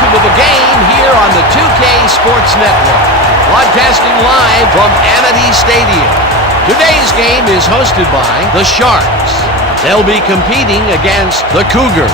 welcome to the game here on the 2K Sports Network. Broadcasting live from Amity Stadium. Today's game is hosted by the Sharks. They'll be competing against the Cougars.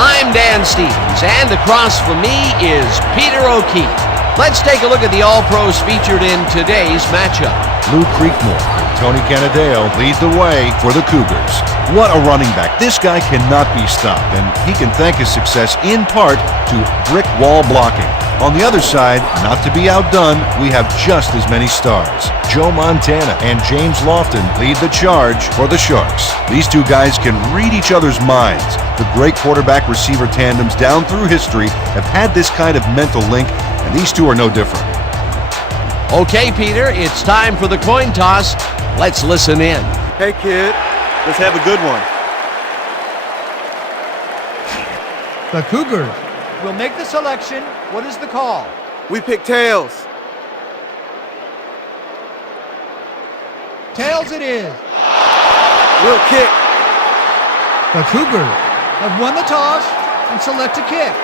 I'm Dan Stevens, and across from me is Peter O'Keefe. Let's take a look at the All-Pros featured in today's matchup. Lou Creekmore and Tony Canadeo lead the way for the Cougars. What a running back. This guy cannot be stopped, and he can thank his success in part to brick wall blocking. On the other side, not to be outdone, we have just as many stars. Joe Montana and James Lofton lead the charge for the Sharks. These two guys can read each other's minds. The great quarterback-receiver tandems down through history have had this kind of mental link, and these two are no different. Okay, Peter, it's time for the coin toss. Let's listen in. Hey, kid, let's have a good one. The Cougars will make the selection. What is the call? We pick tails. Tails it is. We'll kick. The Cougars have won the toss and select to kick.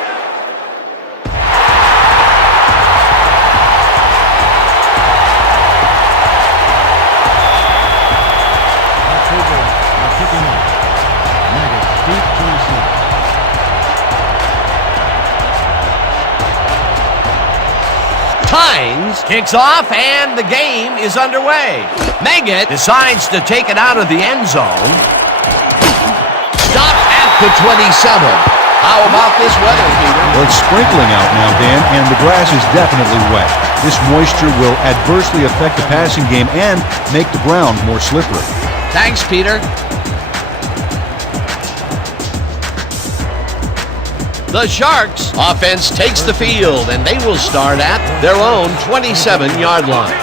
Hines kicks off, and the game is underway. Maggot decides to take it out of the end zone. Stop at the 27. How about this weather, Peter? Well, it's sprinkling out now, Dan, and the grass is definitely wet. This moisture will adversely affect the passing game and make the ground more slippery. Thanks, Peter. The Sharks offense takes the field, and they will start at their own 27-yard line.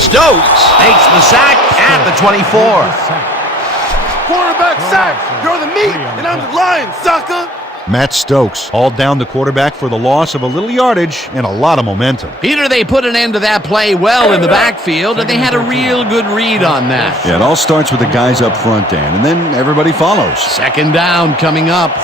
Stokes makes the sack at the 24. Quarterback sack. You're the meat, and I'm the lion, sucker. Matt Stokes hauled down the quarterback for the loss of a little yardage and a lot of momentum. Peter, they put an end to that play well in the backfield, and they had a real good read on that. Yeah, it all starts with the guys up front, Dan, and then everybody follows. Second down coming up.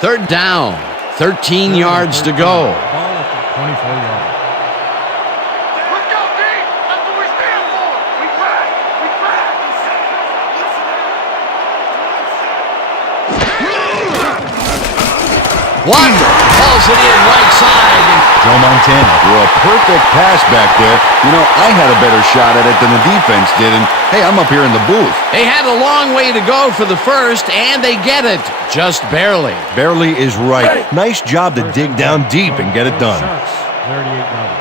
Third down, 13 yards to go. Ball at the 24-yard. Let's go, D! That's what we stand for! We crack! We crack! Walker calls it in right side. Joe Montana threw a perfect pass back there. You know, I had a better shot at it than the defense did, and hey, I'm up here in the booth. They had a long way to go for the first, and they get it. Just barely. Barely is right. Nice job to dig down deep and get it done. Sharks, 38-yard.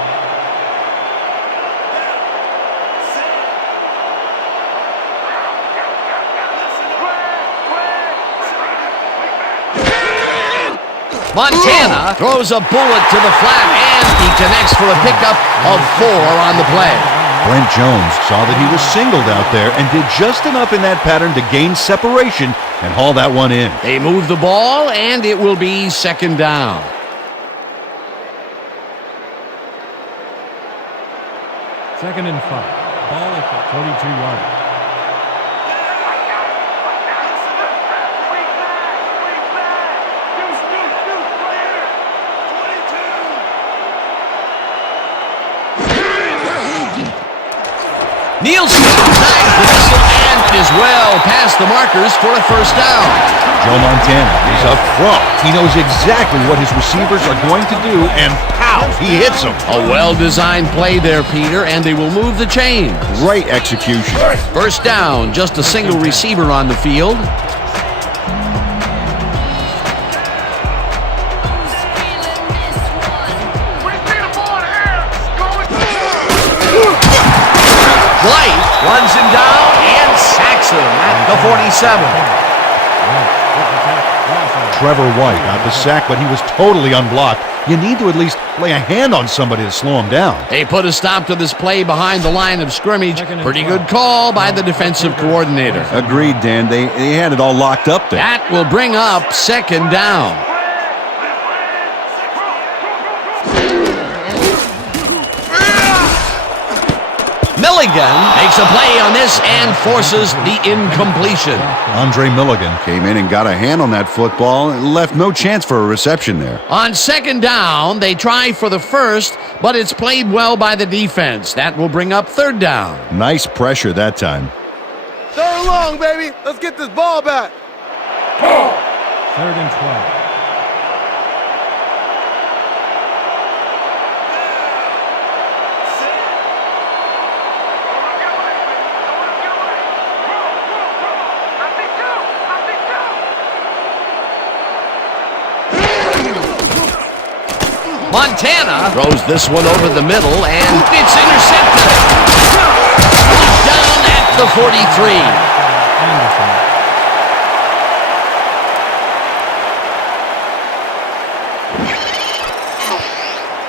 Montana throws a bullet to the flat, and he connects for a pickup of 4 on the play. Brent Jones saw that he was singled out there and did just enough in that pattern to gain separation and haul that one in. They move the ball, and it will be second down. Second and 5. Ball at the 42-yard. Nielsen snags the whistle and is well past the markers for a first down. Joe Montana is a pro. He knows exactly what his receivers are going to do, and pow, he hits them. A well-designed play there, Peter, and they will move the chains. Great execution. First down, just a single receiver on the field. the 47. Trevor White got the sack, but he was totally unblocked. You need to at least lay a hand on somebody to slow him down. They put a stop to this play behind the line of scrimmage. Pretty good call by the defensive coordinator. Agreed, Dan. They had it all locked up there. That will bring up second down. Milligan makes a play on this and forces the incompletion. Andre Milligan came in and got a hand on that football and left no chance for a reception there. On second down, they try for the first, but it's played well by the defense. That will bring up third down. Nice pressure that time. Third and long, baby. Let's get this ball back. 3rd and 12. Montana throws this one over the middle, and it's intercepted. Down at the 43.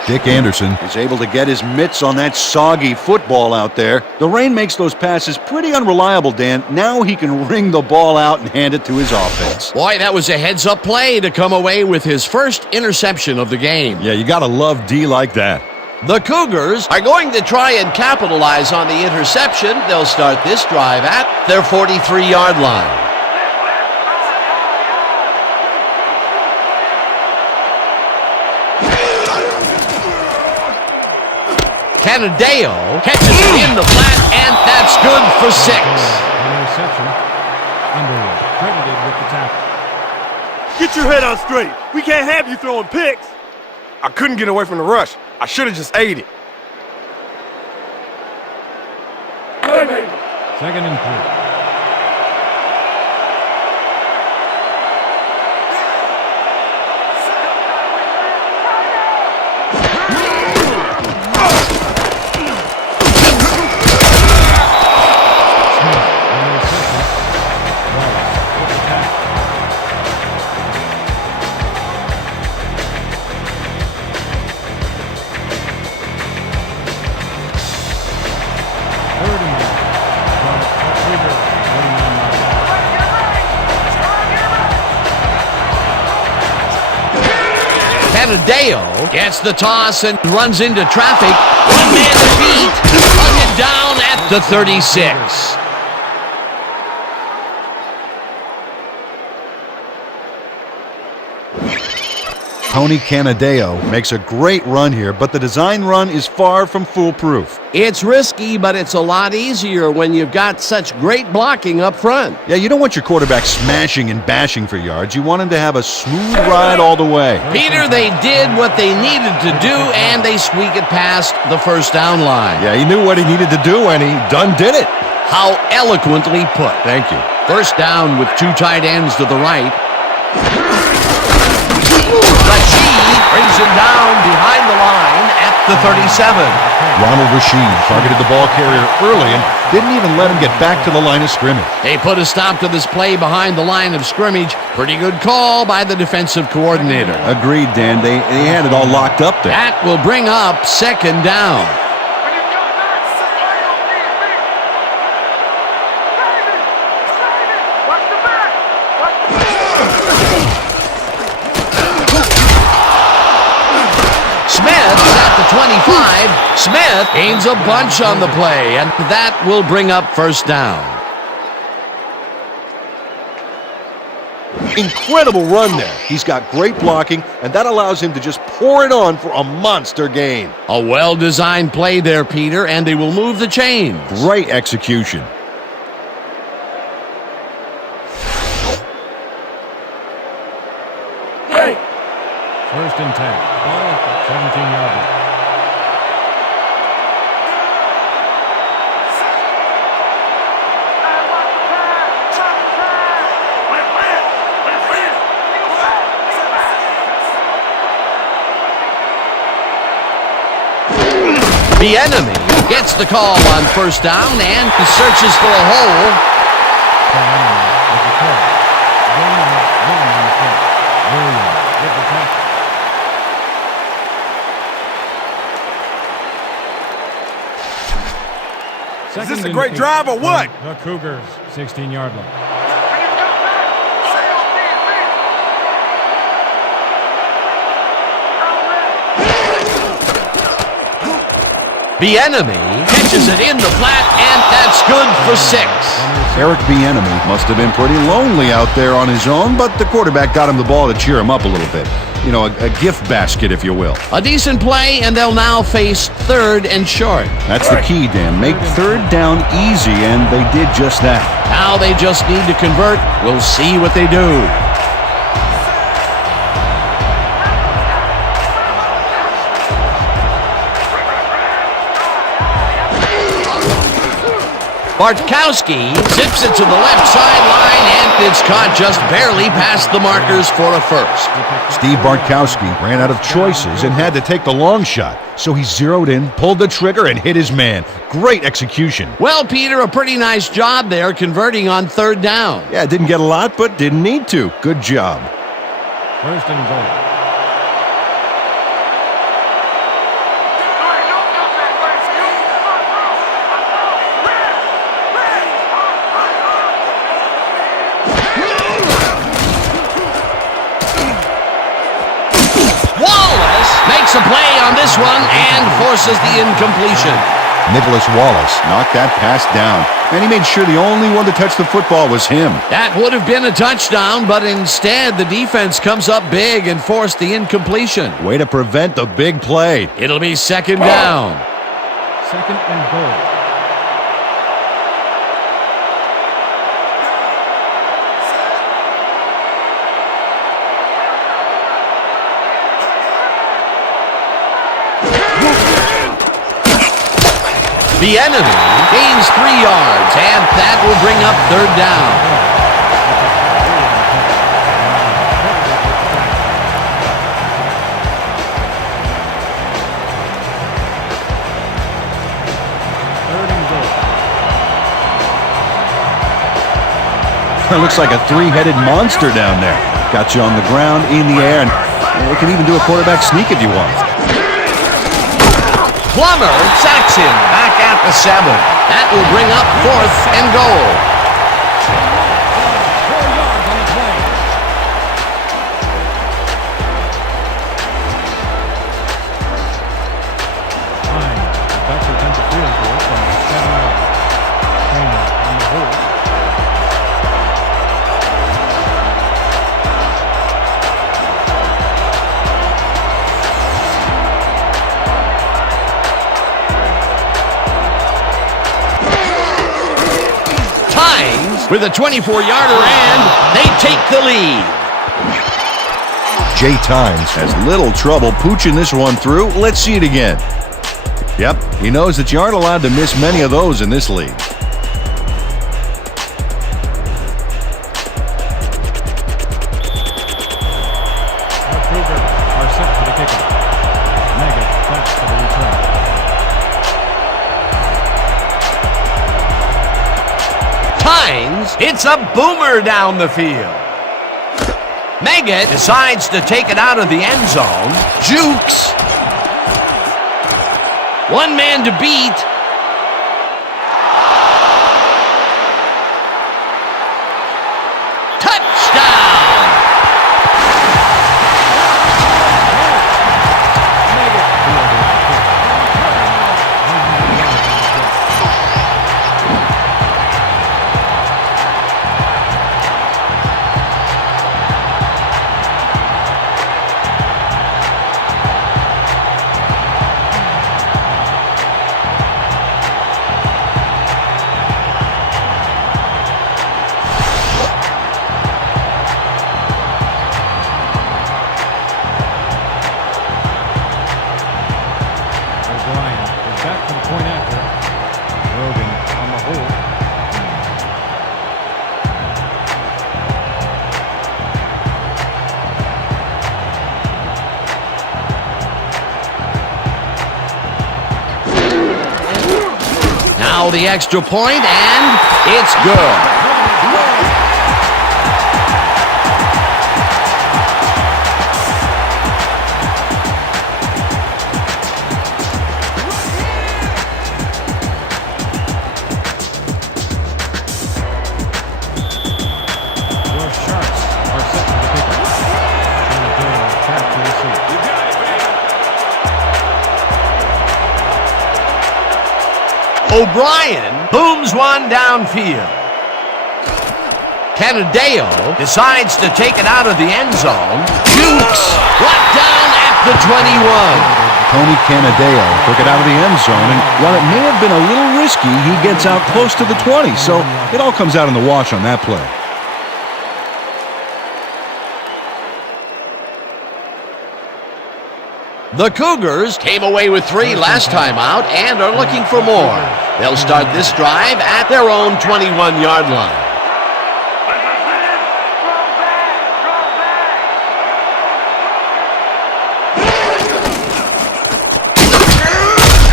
Dick Anderson is able to get his mitts on that soggy football out there. The rain makes those passes pretty unreliable, Dan. Now he can ring the ball out and hand it to his offense. Boy, that was a heads-up play to come away with his first interception of the game. Yeah, you got to love D like that. The Cougars are going to try and capitalize on the interception. They'll start this drive at their 43-yard line. Canadeo catches it in the flat, and that's good for 6. Interception. Underwood credited with the tackle. Get your head on straight. We can't have you throwing picks. I couldn't get away from the rush. I should have just ate it. 2nd and 3. Canadeo gets the toss and runs into traffic. One man to beat. Hunted down at the 36. Tony Canadeo makes a great run here, but the design run is far from foolproof. It's risky, but it's a lot easier when you've got such great blocking up front. Yeah, you don't want your quarterback smashing and bashing for yards. You want him to have a smooth ride all the way. Peter, they did what they needed to do, and they squeak it past the first down line. Yeah, he knew what he needed to do, and he done did it. How eloquently put. Thank you. First down with 2 tight ends to the right. Rashid brings him down behind the line at the 37. Ronald Rashid targeted the ball carrier early and didn't even let him get back to the line of scrimmage. They put a stop to this play behind the line of scrimmage. Pretty good call by the defensive coordinator. Agreed, Dan. They had it all locked up there. That will bring up second down. Smith's at the 25. Smith gains a bunch on the play, and that will bring up first down. Incredible run there. He's got great blocking, and that allows him to just pour it on for a monster gain. A well-designed play there, Peter, and they will move the chains. Great execution. First and 10. Ball at the 17-yard line. The enemy gets the call on first down and searches for a hole. Is this a great drive or what? The Cougars, 16-yard line. When you come back, stay on defense. Bieniemy catches it in the flat, and that's good for 6. Eric Bieniemy must have been pretty lonely out there on his own, but the quarterback got him the ball to cheer him up a little bit. You know, a gift basket, if you will. A decent play, and they'll now face 3rd and short. That's the key, Dan. Make 3rd down easy, and they did just that. Now they just need to convert. We'll see what they do. Bartkowski zips it to the left sideline, and it's caught just barely past the markers for a first. Steve Bartkowski ran out of choices and had to take the long shot. So he zeroed in, pulled the trigger, and hit his man. Great execution. Well, Peter, a pretty nice job there converting on 3rd down. Yeah, didn't get a lot, but didn't need to. Good job. 1st and goal. Makes a play on this one and forces the incompletion. Nicholas Wallace knocked that pass down, and he made sure the only one to touch the football was him. That would have been a touchdown, but instead the defense comes up big and forced the incompletion. Way to prevent the big play. It'll be 2nd down. 2nd and goal. Bieniemy gains 3 yards, and that will bring up 3rd down. It looks like a 3-headed monster down there. Got you on the ground, in the air, and it can even do a quarterback sneak if you want. Plummer sacks him back at the 7. That will bring up 4th and goal. 4 yards on the play. Time. Back to attempt the field goal from 7 yards. Trainer on the hold. With a 24-yarder, and they take the lead. Jay Tynes has little trouble pooching this one through. Let's see it again. Yep, he knows that you aren't allowed to miss many of those in this league. Our Cougars are set for the kickoff. Megan back for the return. Tynes hits a boomer down the field. Meggett decides to take it out of the end zone. Jukes. One man to beat. Back from point after. Grogan on the hold. Now the extra point, and it's good. O'Brien booms one downfield. Canadeo decides to take it out of the end zone. Jukes brought down at the 21. Tony Canadeo took it out of the end zone, and while it may have been a little risky, he gets out close to the 20, so it all comes out in the wash on that play. The Cougars came away with 3 last time out and are looking for more. They'll start this drive at their own 21-yard line.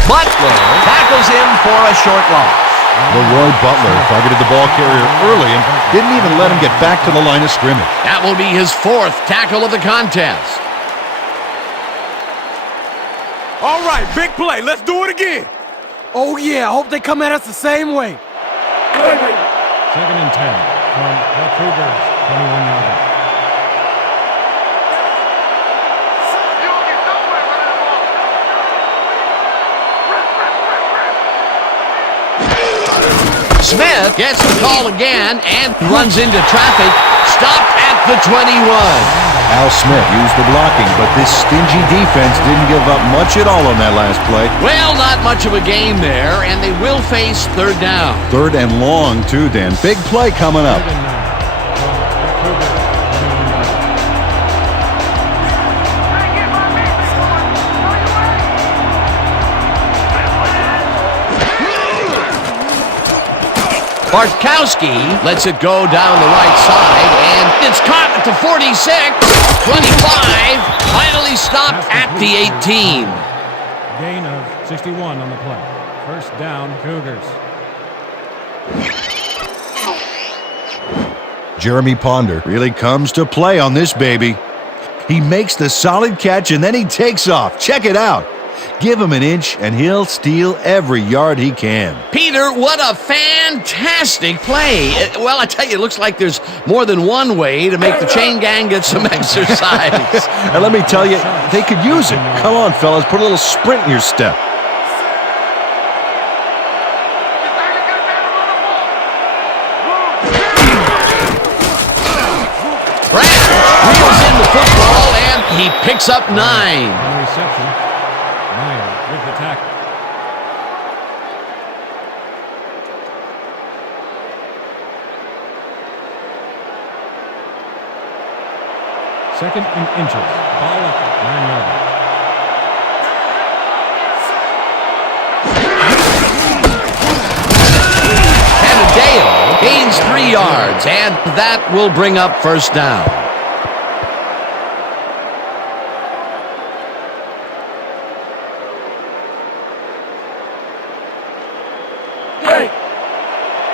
Butler tackles him for a short loss. Leroy Butler targeted the ball carrier early and didn't even let him get back to the line of scrimmage. That will be his 4th tackle of the contest. All right, big play. Let's do it again. Oh, yeah, I hope they come at us the same way. 2nd and 10 from the Cougars, 21-yard line. You don't get nowhere running the ball. Smith gets the call again and runs into traffic. Stopped at the 21. Al Smith used the blocking, but this stingy defense didn't give up much at all on that last play. Well, not much of a game there, and they will face 3rd down. 3rd and long, too, Dan. Big play coming up. 3rd and 9 from the Cougars, 21-yard line. Bartkowski lets it go down the right side, and it's caught at the 46, 25, finally stopped at the 18. Gain of 61 on the play. 1st down, Cougars. Jeremy Ponder really comes to play on this baby. He makes the solid catch, and then he takes off. Check it out. Give him an inch, and he'll steal every yard he can. Peter, what a fantastic play. Well, I tell you, it looks like there's more than one way to make the chain gang get some exercise. And let me tell you, they could use it. Come on, fellas, put a little sprint in your step. Branch reels in the football, and he picks up 9. On the reception, Meyer with the tackle. Second and inches. Ball at the 9-yard line. Canadeo gains 3 yards, and that will bring up 1st down.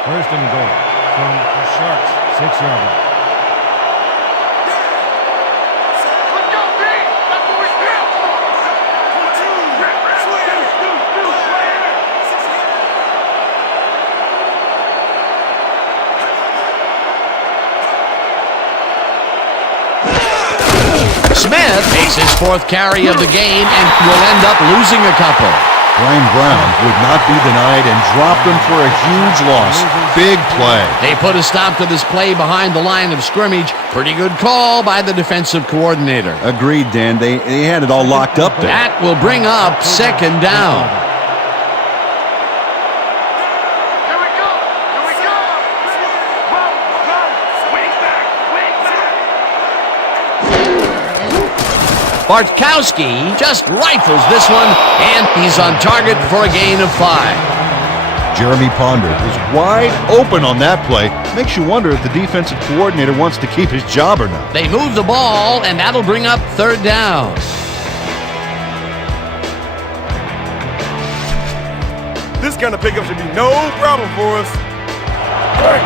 First and goal from the Sharks, 6-yard line. Let's go, D! That's what we're here for! Smith makes his 4th carry of the game and will end up losing a couple. Brian Brown would not be denied and dropped him for a huge loss. Big play. They put a stop to this play behind the line of scrimmage. Pretty good call by the defensive coordinator. Agreed, Dan. They had it all locked up there. That will bring up 2nd down. Here we go! Here we go! Run! Wing back! Wing back! Bartkowski just rifles this one, and he's on target for a gain of 5. Jeremy Ponder is wide open on that play. Makes you wonder if the defensive coordinator wants to keep his job or not. They move the ball, and that'll bring up 3rd down. This kind of pickup should be no problem for us. 3rd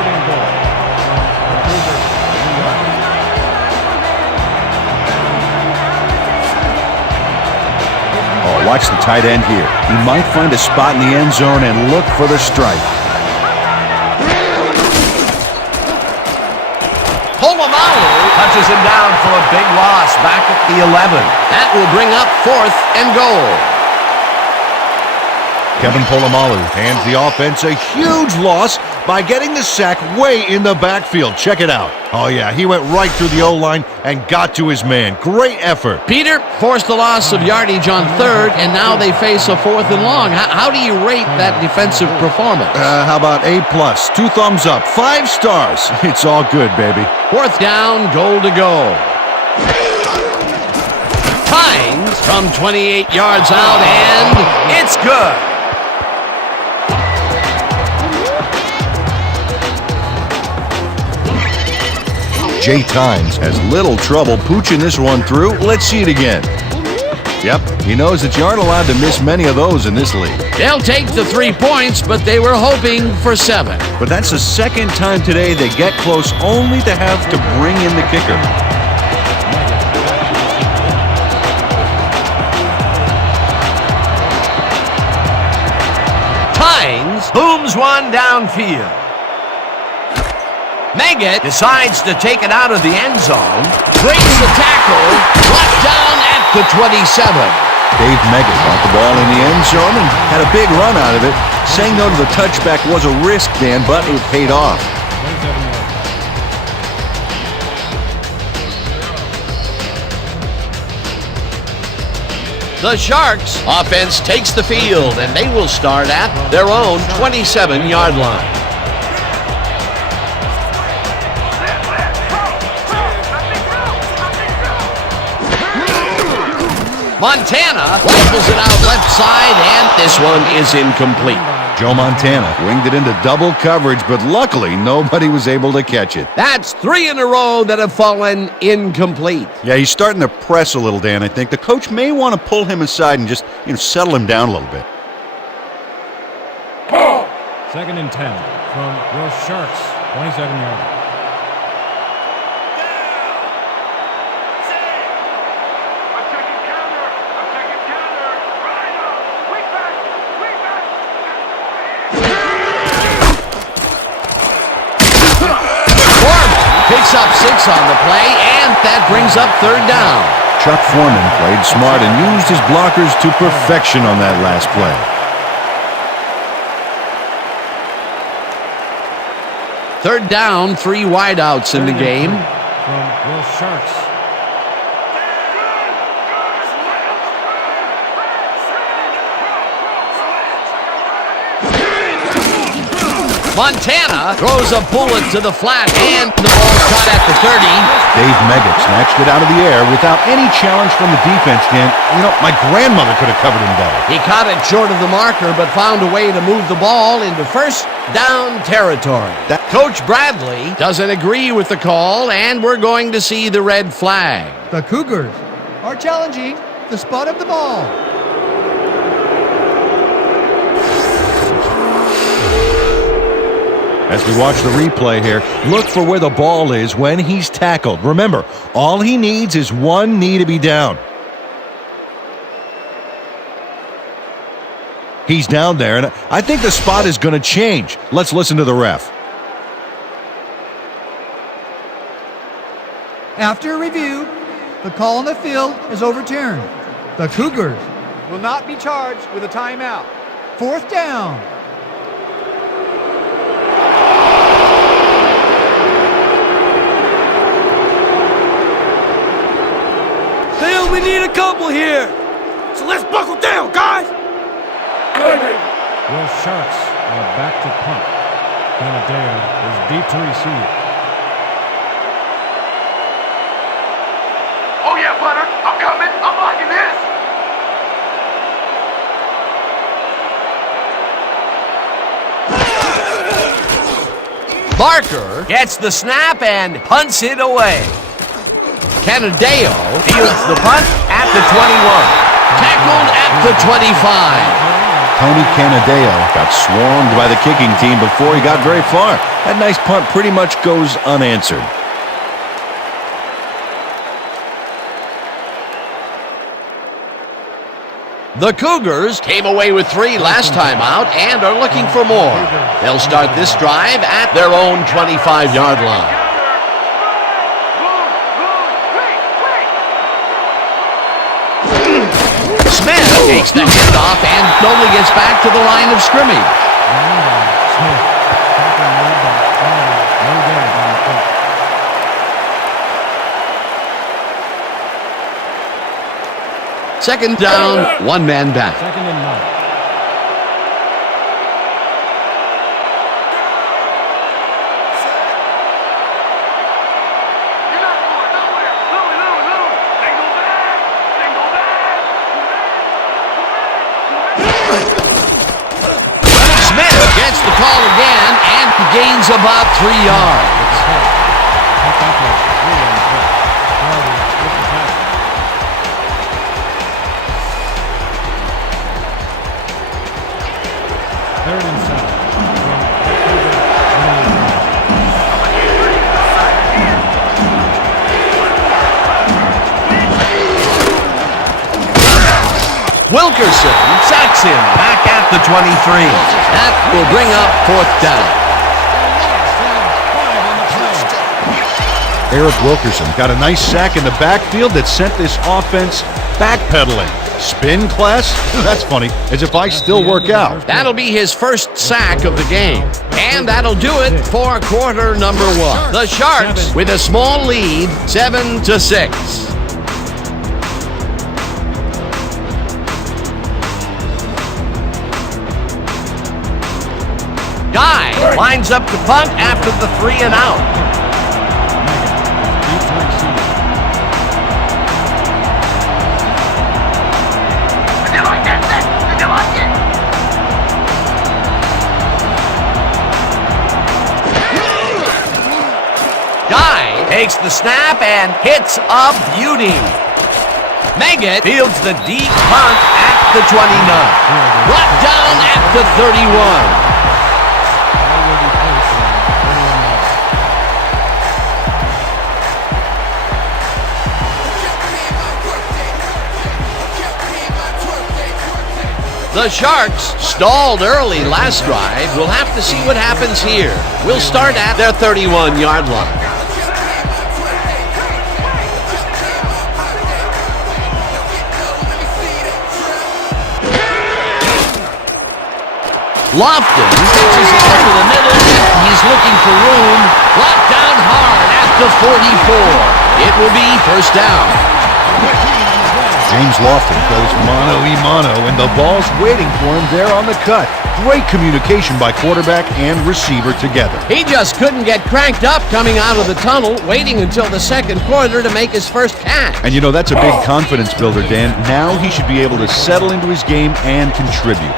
and goal from the Cougars, 2-yard line. Oh, watch the tight end here. He might find a spot in the end zone and look for the strike. Polamalu touches him down for a big loss back at the 11. That will bring up 4th and goal. Kevin Polamalu hands the offense a huge loss by getting the sack way in the backfield. Check it out. Oh, yeah, he went right through the O-line and got to his man. Great effort. Peter forced the loss of yardage on third, and now they face a 4th and long. How do you rate that defensive performance? How about A+, 2 thumbs up, 5 stars. It's all good, baby. 4th down, goal to go. Hines from 28 yards out, and it's good. Jay Tynes has little trouble pooching this one through. Let's see it again. Yep, he knows that you aren't allowed to miss many of those in this league. They'll take the 3 points, but they were hoping for 7. But that's the second time today they get close only to have to bring in the kicker. Tynes booms one downfield. Meggett decides to take it out of the end zone, breaks the tackle, brought down at the 27. Dave Meggett got the ball in the end zone and had a big run out of it. Saying no to the touchback was a risk, Dan, but it paid off. 27 yards. The Sharks offense takes the field, and they will start at their own 27-yard line. Montana rifles it out left side, and this one is incomplete. Joe Montana winged it into double coverage, but luckily nobody was able to catch it. That's 3 in a row that have fallen incomplete. Yeah, he's starting to press a little, Dan. I think the coach may want to pull him aside and just settle him down a little bit. 2nd and 10 from your Sharks, 27 yards. Picks up 6 on the play, and that brings up 3rd down. Chuck Foreman played smart and used his blockers to perfection on that last play. 3rd down, 3 wideouts in the game. From your Sharks. Montana throws a bullet to the flat, and the ball caught at the 30. Dave Meggett snatched it out of the air without any challenge from the defense, Dan. My grandmother could have covered him better. He caught it short of the marker, but found a way to move the ball into 1st down territory. Coach Bradley doesn't agree with the call, and we're going to see the red flag. The Cougars are challenging the spot of the ball. As we watch the replay here, look for where the ball is when he's tackled. Remember, all he needs is one knee to be down. He's down there, and I think the spot is going to change. Let's listen to the ref. After review, the call on the field is overturned. The Cougars will not be charged with a timeout. 4th down. Phil, we need a couple here. So let's buckle down, guys. Your Sharks are back to punt. Canadeo is deep to receive. Oh yeah, Butter. I'm coming. I'm blocking this. Barker gets the snap and punts it away. Canadeo fields the punt at the 21. Tackled at the 25. Tony Canadeo got swarmed by the kicking team before he got very far. That nice punt pretty much goes unanswered. The Cougars came away with 3 last time out and are looking for more. They'll start this drive at their own 25-yard line. Smith Takes the handoff and only gets back to the line of scrimmage. Smith. Tackle made by Polamalu. No gain on the play. Second down, one man back. Second and 9. You're not going nowhere. Lou. Single back. Smith gets the call again and gains about 3 yards. Third and 7. Wilkerson sacks him back at the 23. That will bring up fourth down. Eric Wilkerson got a nice sack in the backfield that sent this offense backpedaling. Spin class? That's funny, as if I still work out. That'll be his first sack of the game. And that'll do it for quarter number 1. The Sharks with a small lead, 7-6. Guy lines up to punt after the 3 and out. Guy takes the snap and hits a beauty. Maggot fields the deep punt at the 29. Brought down at the 31. The Sharks stalled early last drive. We'll have to see what happens here. We'll start at their 31-yard line. Lofton pitches it into the middle. He's looking for room. Brought down hard at the 44. It will be first down. James Lofton goes mano-a-mano, and the ball's waiting for him there on the cut. Great communication by quarterback and receiver together. He just couldn't get cranked up coming out of the tunnel, waiting until the second quarter to make his first catch. And you know, that's a big confidence builder, Dan. Now he should be able to settle into his game and contribute.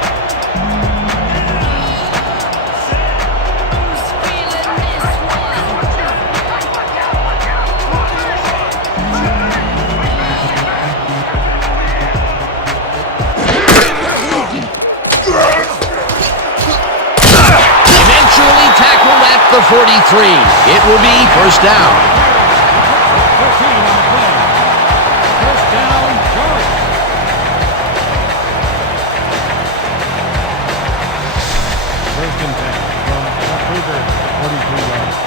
The 43. It will be first down. 13 on the play. First down, Sharks. First and 10 from the Cougars, 43 yards.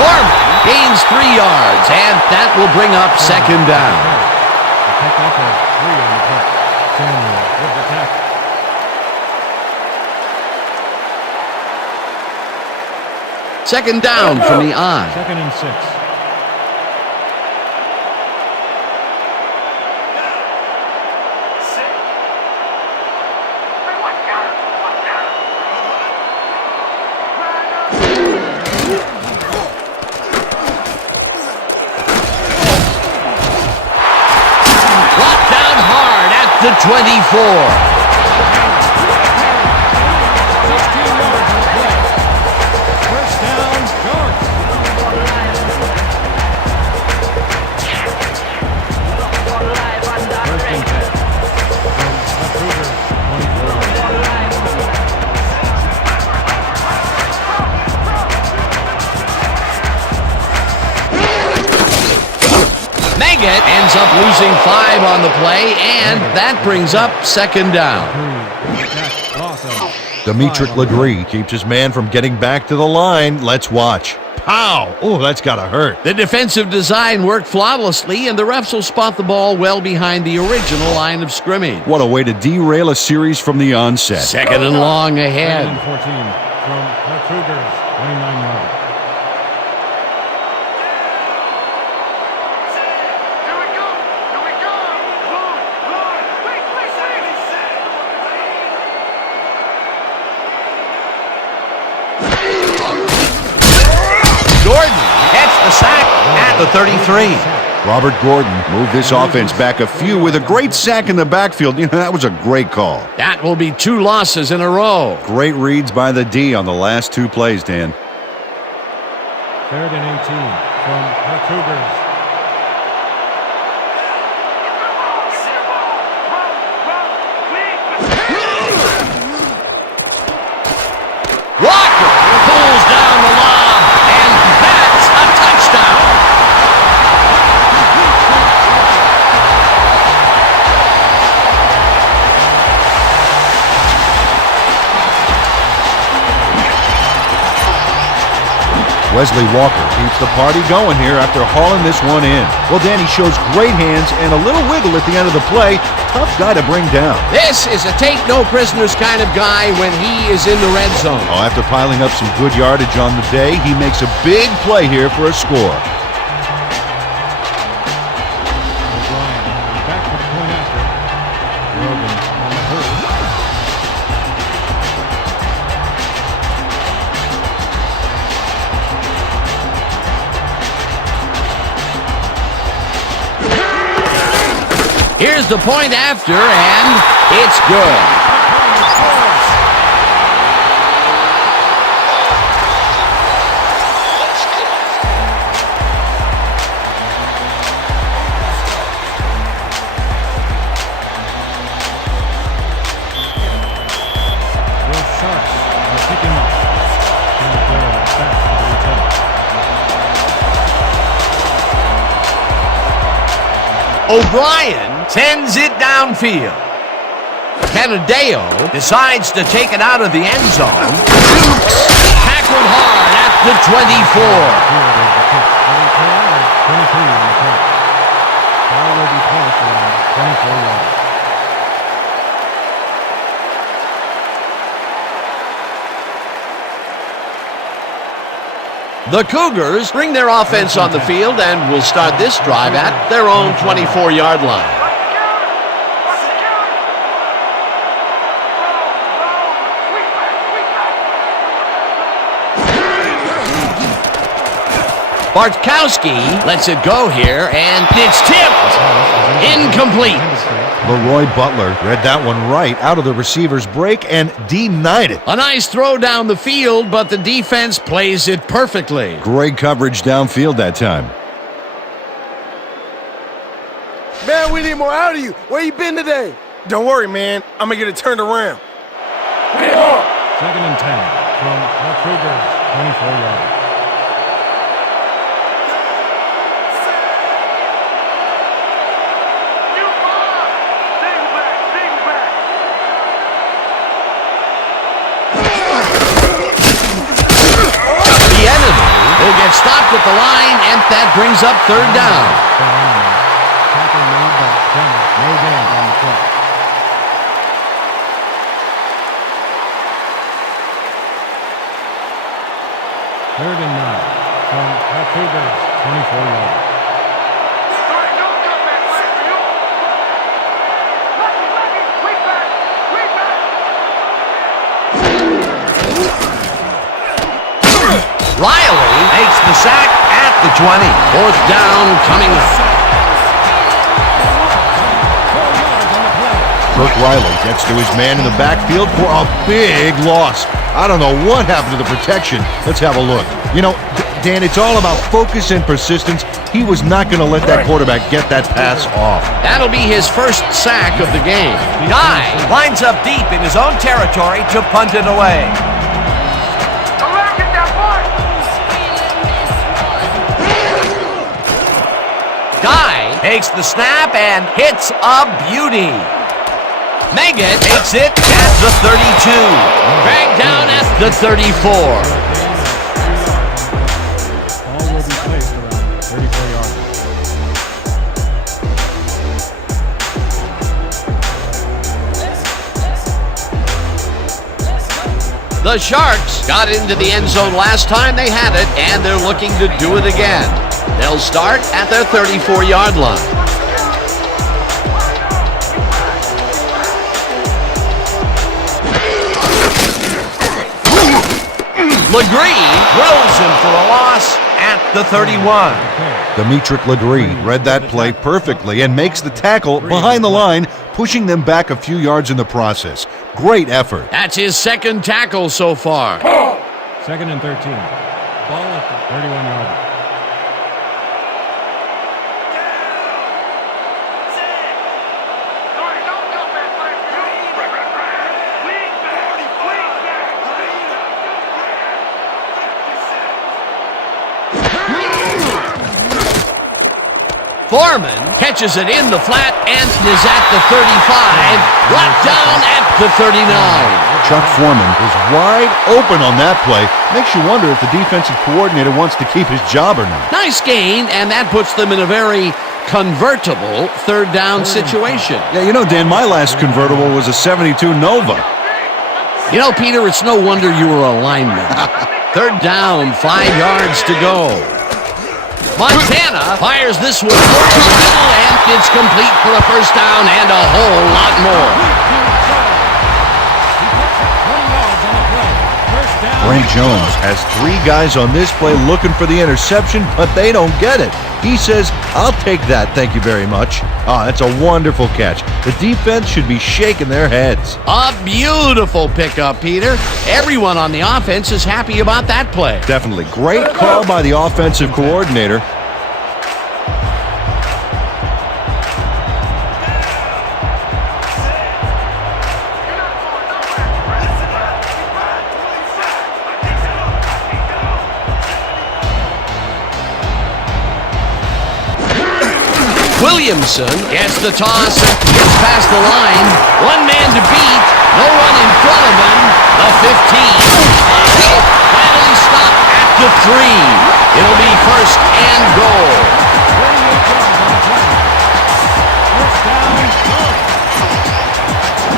Foreman gains 3 yards, and that will bring up second down. Pickup of 3 on the punt. Samuel with the tackle. Second down from the eye. Second and 6. The 24. 16 yards on the play. First down, Sharks. First and 10 from the Cougars, 24. Maggot ends up losing 5 on the play, and that brings up second down. Loss of Dimitri Ladrie keeps his man from getting back to the line. Let's watch. Pow! Oh, that's gotta hurt. The defensive design worked flawlessly, and the refs will spot the ball well behind the original line of scrimmage. What a way to derail a series from the onset. Second and long ahead. 14 from the Cougars, 29 yards. Here we go! Here we go! Lord! Wait! Gordon gets the sack at the 33. Robert Gordon moved this offense back a few with a great sack in the backfield. You know, that was a great call. That will be 2 losses in a row. Great reads by the D on the last 2 plays, Dan. 3rd and 18 from the Cougars. Walker pulls down the lob, and that's a touchdown. Wesley Walker keeps the party going here after hauling this one in. Well, Danny shows great hands and a little wiggle at the end of the play. Tough guy to bring down. This is a take-no-prisoners kind of guy when he is in the red zone. Oh, after piling up some good yardage on the day, he makes a big play here for a score. O'Brien back to the point after. Grogan on the hold. Here's the point after, and it's good. The Sharks are picking up. And they're back to the return. O'Brien sends it downfield. Canadeo decides to take it out of the end zone. Stokes tackled hard at the 24. Here is the kick. The return at 23 on the clock. Ball will be tossed around 24 yards. The Cougars bring their offense on the field and will start this drive at their own 24-yard line. Bartkowski lets it go here, and it's tipped. Incomplete. Leroy Butler read that one right out of the receiver's break and denied it. A nice throw down the field, but the defense plays it perfectly. Great coverage downfield that time. Man, we need more out of you. Where you been today? Don't worry, man. I'm gonna get it turned around. 2nd and 10 from the Cougars, 24 yards. Will get stopped at the line, and that brings up 3rd down. Tackle made by Bennett. No gain on the play. Third and 9 from the Cougars, 24 yards. Riley makes the sack at the 20. 4th down coming up. Kirk Riley gets to his man in the backfield for a big loss. I don't know what happened to the protection. Let's have a look. You know, Dan, it's all about focus and persistence. He was not going to let that quarterback get that pass off. That'll be his first sack of the game. Guy lines up deep in his own territory to punt it away. Guy takes the snap and hits a beauty. Megan takes it at the 32. Dragged down at the 34. Ball will be placed around 34 yards. The Sharks got into the end zone last time they had it, and they're looking to do it again. They'll start at their 34-yard line. Legree drills him for a loss at the 31. Dimitri Legree read that play perfectly and makes the tackle behind the line, pushing them back a few yards in the process. Great effort. That's his second tackle so far. 2nd and 13. Ball at the 31-yard line. Foreman catches it in the flat and is at the 35, brought down at the 39. Chuck Foreman is wide open on that play. Makes you wonder if the defensive coordinator wants to keep his job or not. Nice gain, and that puts them in a very convertible third down situation. Yeah, you know, Dan, my last convertible was a 72 Nova. You know, Peter, it's no wonder you were a lineman. Third down, 5 yards to go. Montana fires this one over the middle, and it's complete for a first down and a whole lot more. Brent Jones has 3 guys on this play looking for the interception, but they don't get it. He says, "I'll take that, thank you very much." That's a wonderful catch. The defense should be shaking their heads. A beautiful pickup, Peter. Everyone on the offense is happy about that play. Definitely. Great call by the offensive coordinator. Williamson gets the toss and gets past the line. One man to beat. No one in front of him. The 15. Finally stopped at the 3. It'll be first and goal.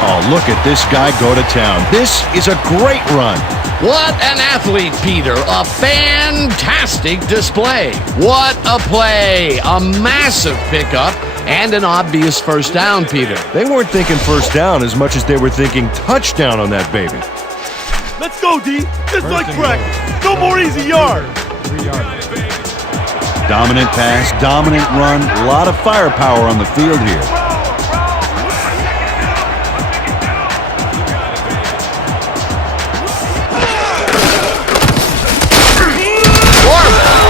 Oh, look at this guy go to town. This is a great run. What an athlete, Peter. A fantastic display. What a play. A massive pickup and an obvious first down, Peter. They weren't thinking first down as much as they were thinking touchdown on that baby. Let's go, D. Just like practice. No more easy yards. 3 yards. Dominant pass, dominant run, a lot of firepower on the field here.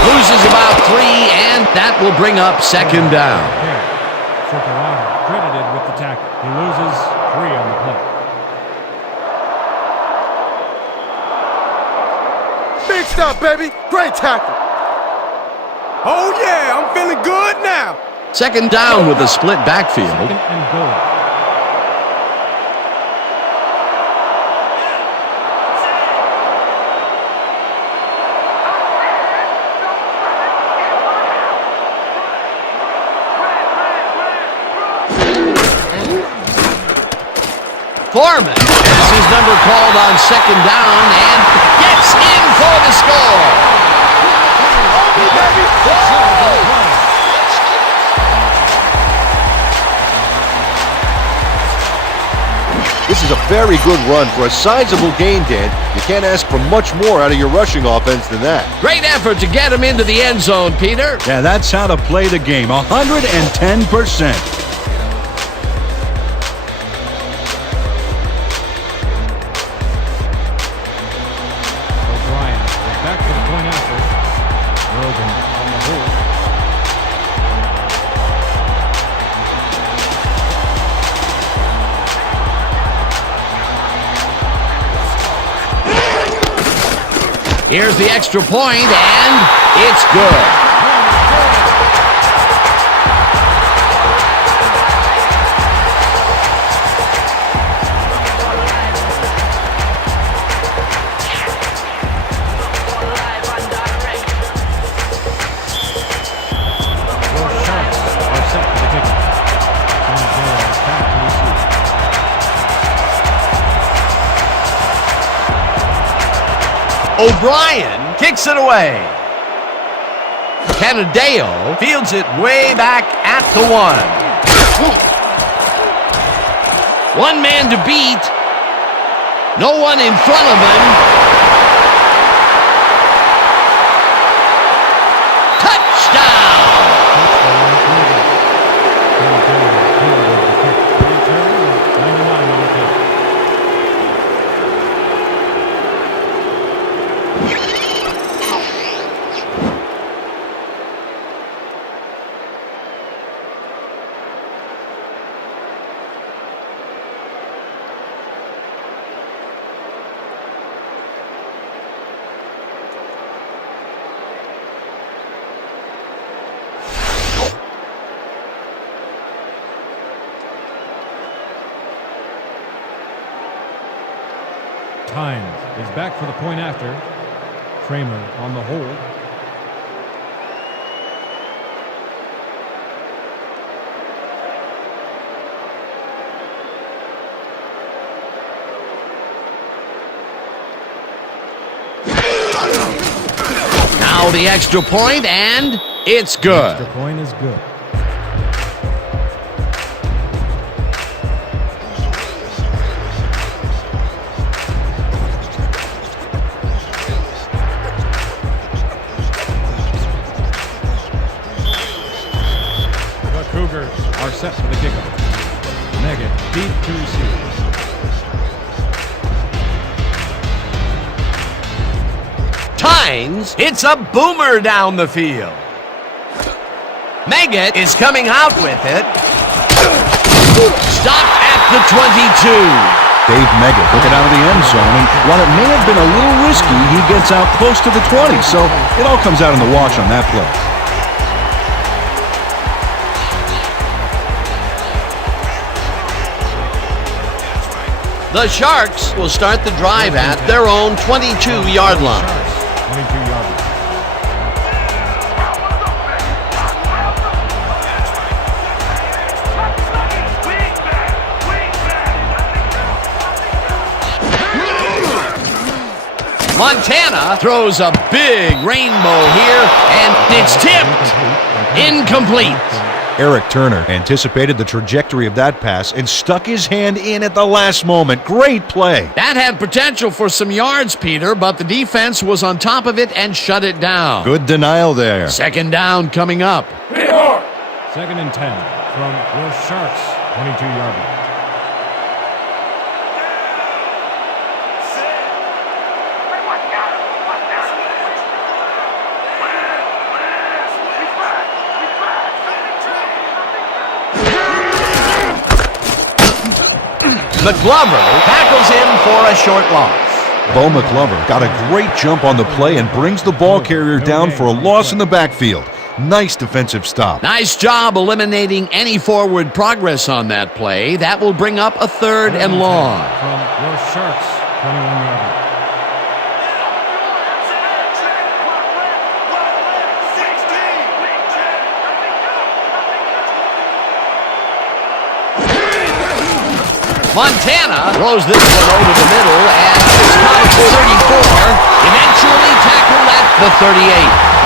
Loses about 3, and that will bring up second down. Sokolada credited with the tackle. He loses 3 on the play. Big stop, baby. Great tackle. Oh, yeah. I'm feeling good now. Second down with a split backfield. 2nd and goal. Foreman has his number called on second down and gets in for the score. This is a very good run for a sizable gain, Dan. You can't ask for much more out of your rushing offense than that. Great effort to get him into the end zone, Peter. Yeah, that's how to play the game. 110%. Back to the point after. Grogan on the hold. Here's the extra point, and it's good. O'Brien kicks it away. Canadeo Fields it way back at the 1. One man to beat. No one in front of him. Touchdown! Hines is back for the point after. Kramer on the hold. Now the extra point, and it's good. The point is good. Cougars are set for the kickoff. Megan deep to receive. Tynes It's a boomer down the field. Meggett is coming out with it. stopped at the 22. Dave Meggett took it out of the end zone, and while it may have been a little risky, he gets out close to the 20, so it all comes out in the wash on that play. The Sharks will start the drive at their own 22-yard line. 22-yard line. Montana throws a big rainbow here, and it's tipped. Incomplete. Eric Turner anticipated the trajectory of that pass and stuck his hand in at the last moment. Great play. That had potential for some yards, Peter, but the defense was on top of it and shut it down. Good denial there. Second down coming up. Second and 10 from your Sharks 22-yard line. McGlover tackles him for a short loss. Bo McGlover got a great jump on the play and brings the ball carrier down for a loss in the backfield. Nice defensive stop. Nice job eliminating any forward progress on that play. That will bring up a third and long. From your Sharks 21-yard line. Montana throws this one over the middle, and it's caught at the 34. Eventually tackled at the 38.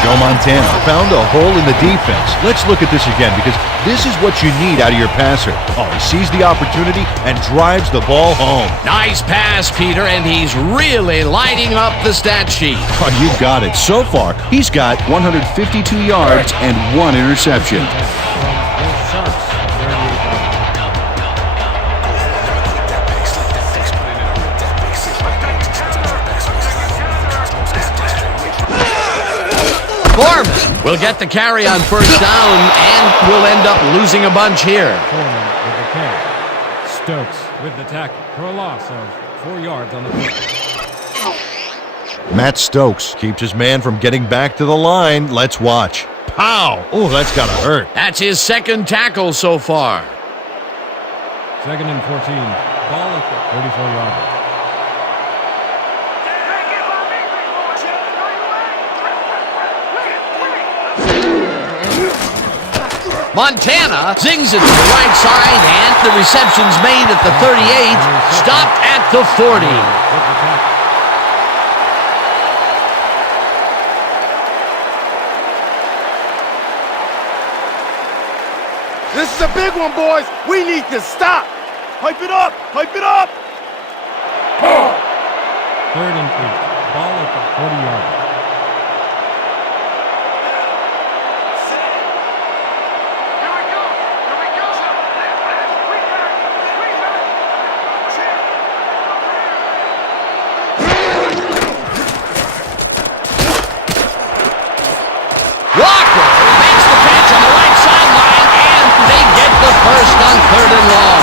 Joe Montana found a hole in the defense. Let's look at this again, because this is what you need out of your passer. Oh, he sees the opportunity and drives the ball home. Nice pass, Peter, and he's really lighting up the stat sheet. Oh, you got it. So far, he's got 152 yards and 1 interception. From your Sharks 38-yard line. Foreman will get the carry on first down and will end up losing a bunch here. Foreman with the carry. Stokes with the tackle for a loss of 4 yards on the play. Matt Stokes keeps his man from getting back to the line. Let's watch. Pow! Oh, that's gotta hurt. That's his second tackle so far. Second and 14. Ball at the 34-yard line. Montana zings it to the right side, and the reception's made at the 38, stopped at the 40. This is a big one, boys. We need to stop. Hype it up. Hype it up. 3rd and 8. Ball at the 40-yard line. Walker makes the catch on the right sideline, and they get the first on 3rd and long.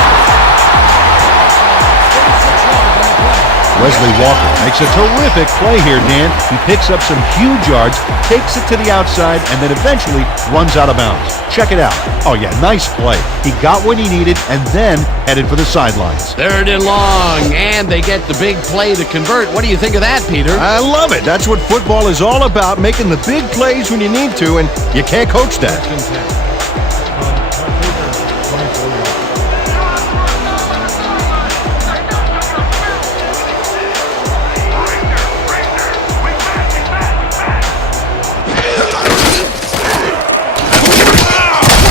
Wesley Walker makes a terrific play here, Dan. He picks up some huge yards, takes it to the outside, and then eventually runs out of bounds. Check it out. Oh, yeah, nice play. He got what he needed and then headed for the sidelines. 3rd and long, and they get the big play to convert. What do you think of that, Peter? I love it. That's what football is all about, making the big plays when you need to, and you can't coach that.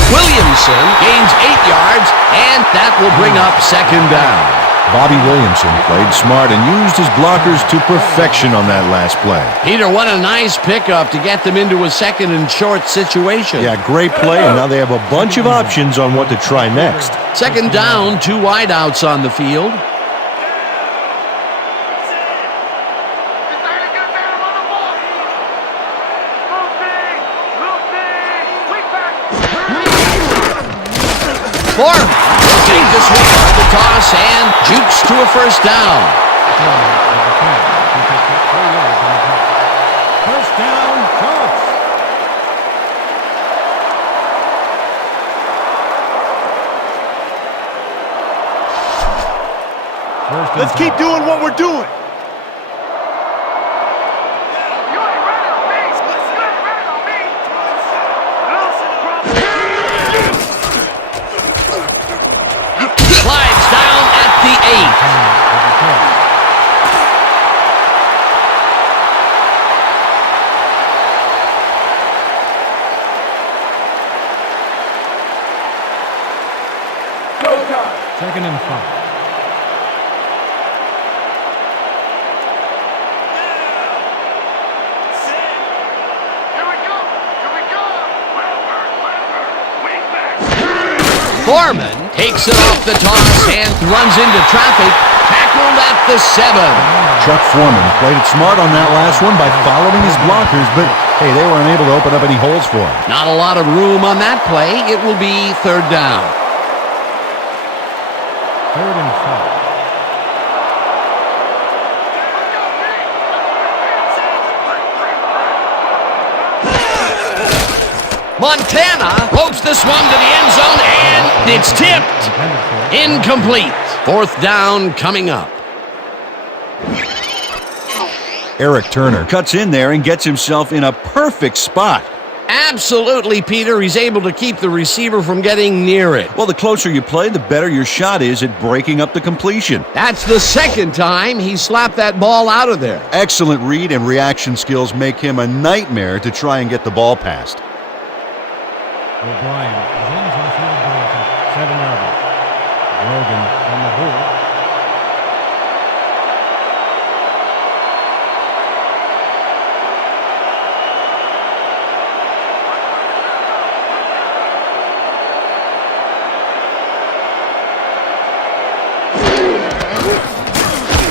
Williamson gains 8 yards, and that will bring up 2nd down. Bobby Williamson played smart and used his blockers to perfection on that last play. Peter, what a nice pickup to get them into a 2nd and short situation. Yeah, great play, and now they have a bunch of options on what to try next. 2nd down, 2 wideouts on the field. Foreman will take this one off the toss and jukes to a 1st down. 1st down, Stokes. Let's keep doing what we're doing. Slides down at the 8. Second and 5. Foreman takes it off the toss and runs into traffic, tackled at the 7. Chuck Foreman played it smart on that last one by following his blockers, but hey, they were unable to open up any holes for him. Not a lot of room on that play. It will be 3rd down. 3rd and 5. Montana ropes this one to the end zone, and it's tipped. Incomplete. 4th down coming up. Eric Turner cuts in there and gets himself in a perfect spot. Absolutely, Peter. He's able to keep the receiver from getting near it. Well, the closer you play, the better your shot is at breaking up the completion. That's the 2nd time he slapped that ball out of there. Excellent read and reaction skills make him a nightmare to try and get the ball past. O'Brien begins on the field goal attempt. 7-yarder. Grogan on the board.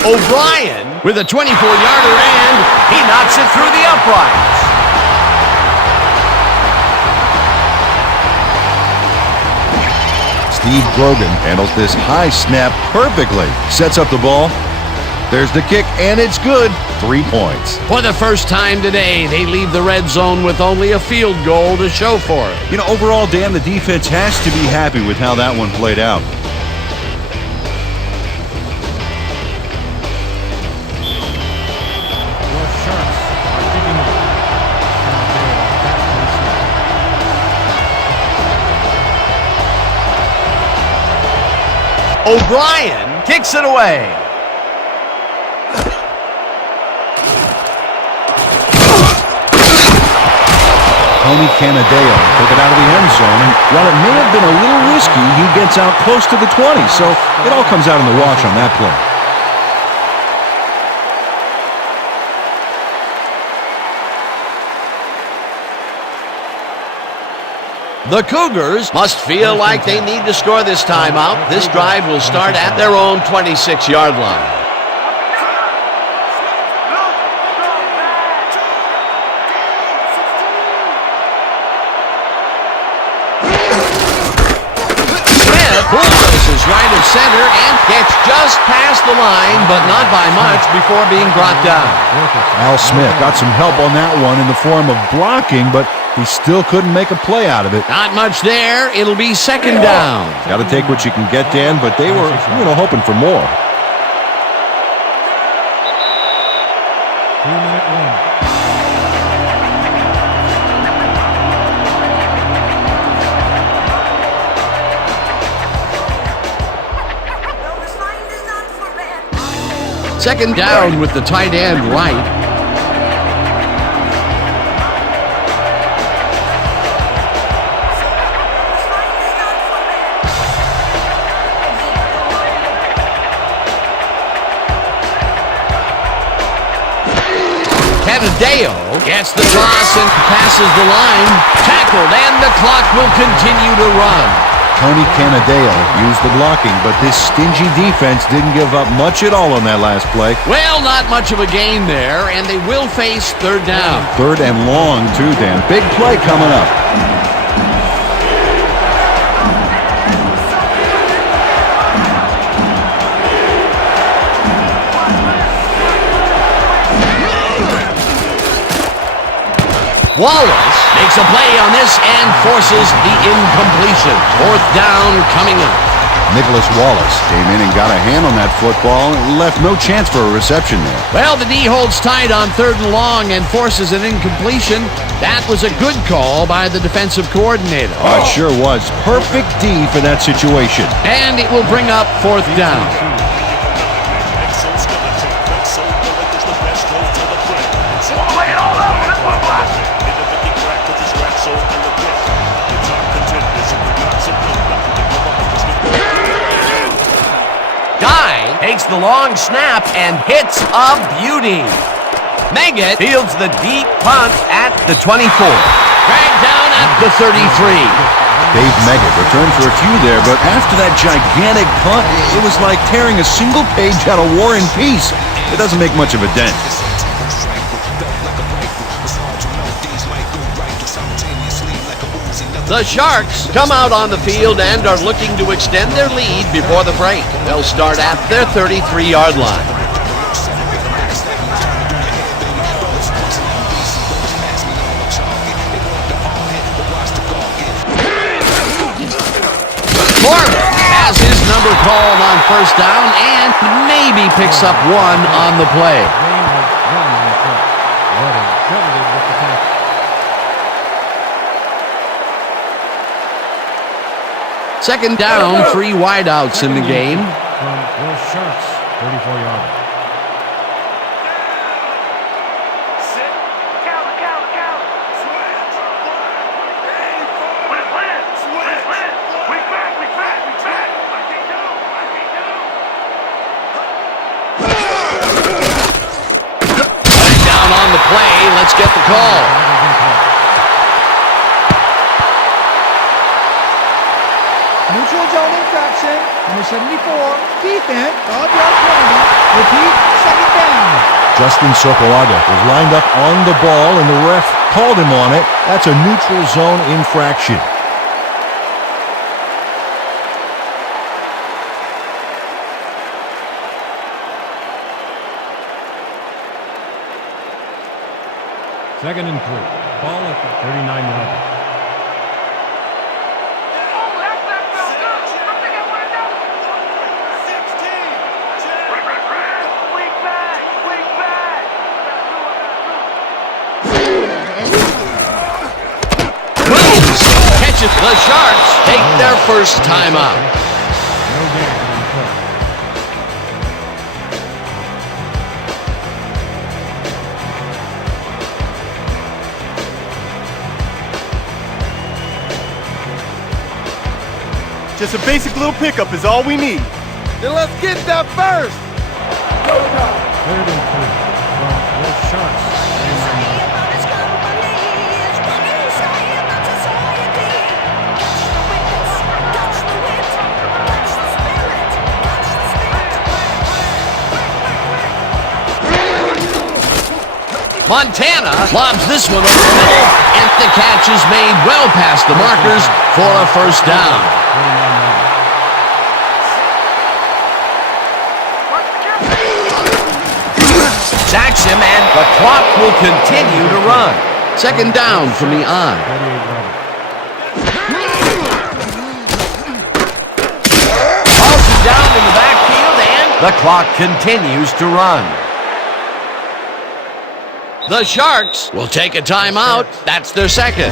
O'Brien with a 24-yarder, and he knocks it through the uprights. Steve Grogan handles this high snap perfectly. Sets up the ball. There's the kick, and it's good. 3 points. For the first time today, they leave the red zone with only a field goal to show for it. You know, overall, Dan, the defense has to be happy with how that one played out. O'Brien kicks it away. Tony Canadeo took it out of the end zone, and while it may have been a little risky, he gets out close to the 20, so it all comes out in the wash on that play. The Cougars must feel like they need to score this timeout. This drive will start at their own 26-yard line. Bulldozes right of center and gets just past the line, but not by much before being brought down. Al Smith got some help on that one in the form of blocking, but he still couldn't make a play out of it. Not much there. It'll be second down. Got to take what you can get, Dan, but they were, hoping for more. 2-minute warning. Second down with the tight end right. Canadeo gets the toss and passes the line. Tackled, and the clock will continue to run. Tony Canadeo used the blocking, but this stingy defense didn't give up much at all on that last play. Well, not much of a gain there, and they will face third down. Third and long, too, Dan. Big play coming up. Wallace makes a play on this and forces the incompletion. Fourth down coming up. Nicholas Wallace came in and got a hand on that football and left no chance for a reception there. Well, the D holds tight on third and long and forces an incompletion. That was a good call by the defensive coordinator. Oh, it sure was. Perfect D for that situation. And it will bring up fourth down. Takes the long snap and hits a beauty. Meggett fields the deep punt at the 24. Dragged down at the 33. Dave Meggett returned for a few there, but after that gigantic punt, it was like tearing a single page out of War and Peace. It doesn't make much of a dent. The Sharks come out on the field and are looking to extend their lead before the break. They'll start at their 33-yard line. Corbin has his number called on first down and maybe picks up one on the play. Second down, 3 wideouts in the game. From the Sharks, 34-yard. Down on the play. Let's get the call. Neutral zone infraction, number 74, defense, 5-yard penalty. Repeat, second down. Justin Sopolaga was lined up on the ball, and the ref called him on it. That's a neutral zone infraction. Second and 3. Ball at the 39-yard line. The Sharks take their first timeout. No damage on the play. Just a basic little pickup is all we need. Then let's get that first. 3rd and 3 from the Sharks. Montana lobs this one over the middle, and the catch is made well past the markers for a first down. Sacks him, and the clock will continue to run. 2nd down from the I. Balls it down in the backfield, and the clock continues to run. The Sharks will take a timeout. That's their 2nd.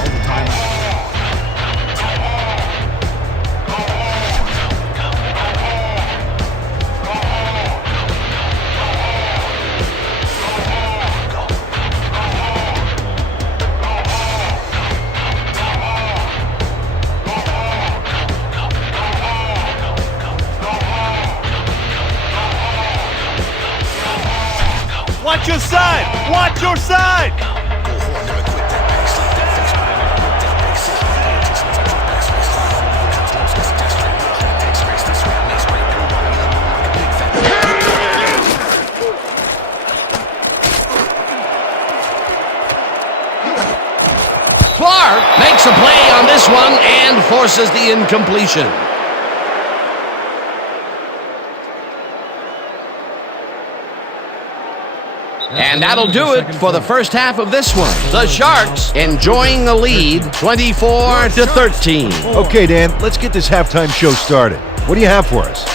Watch your side! Watch your side! Clark makes a play on this one and forces the incompletion. And that'll do it for the first half of this one. The Sharks enjoying the lead, 24-13. Okay, Dan, let's get this halftime show started. What do you have for us?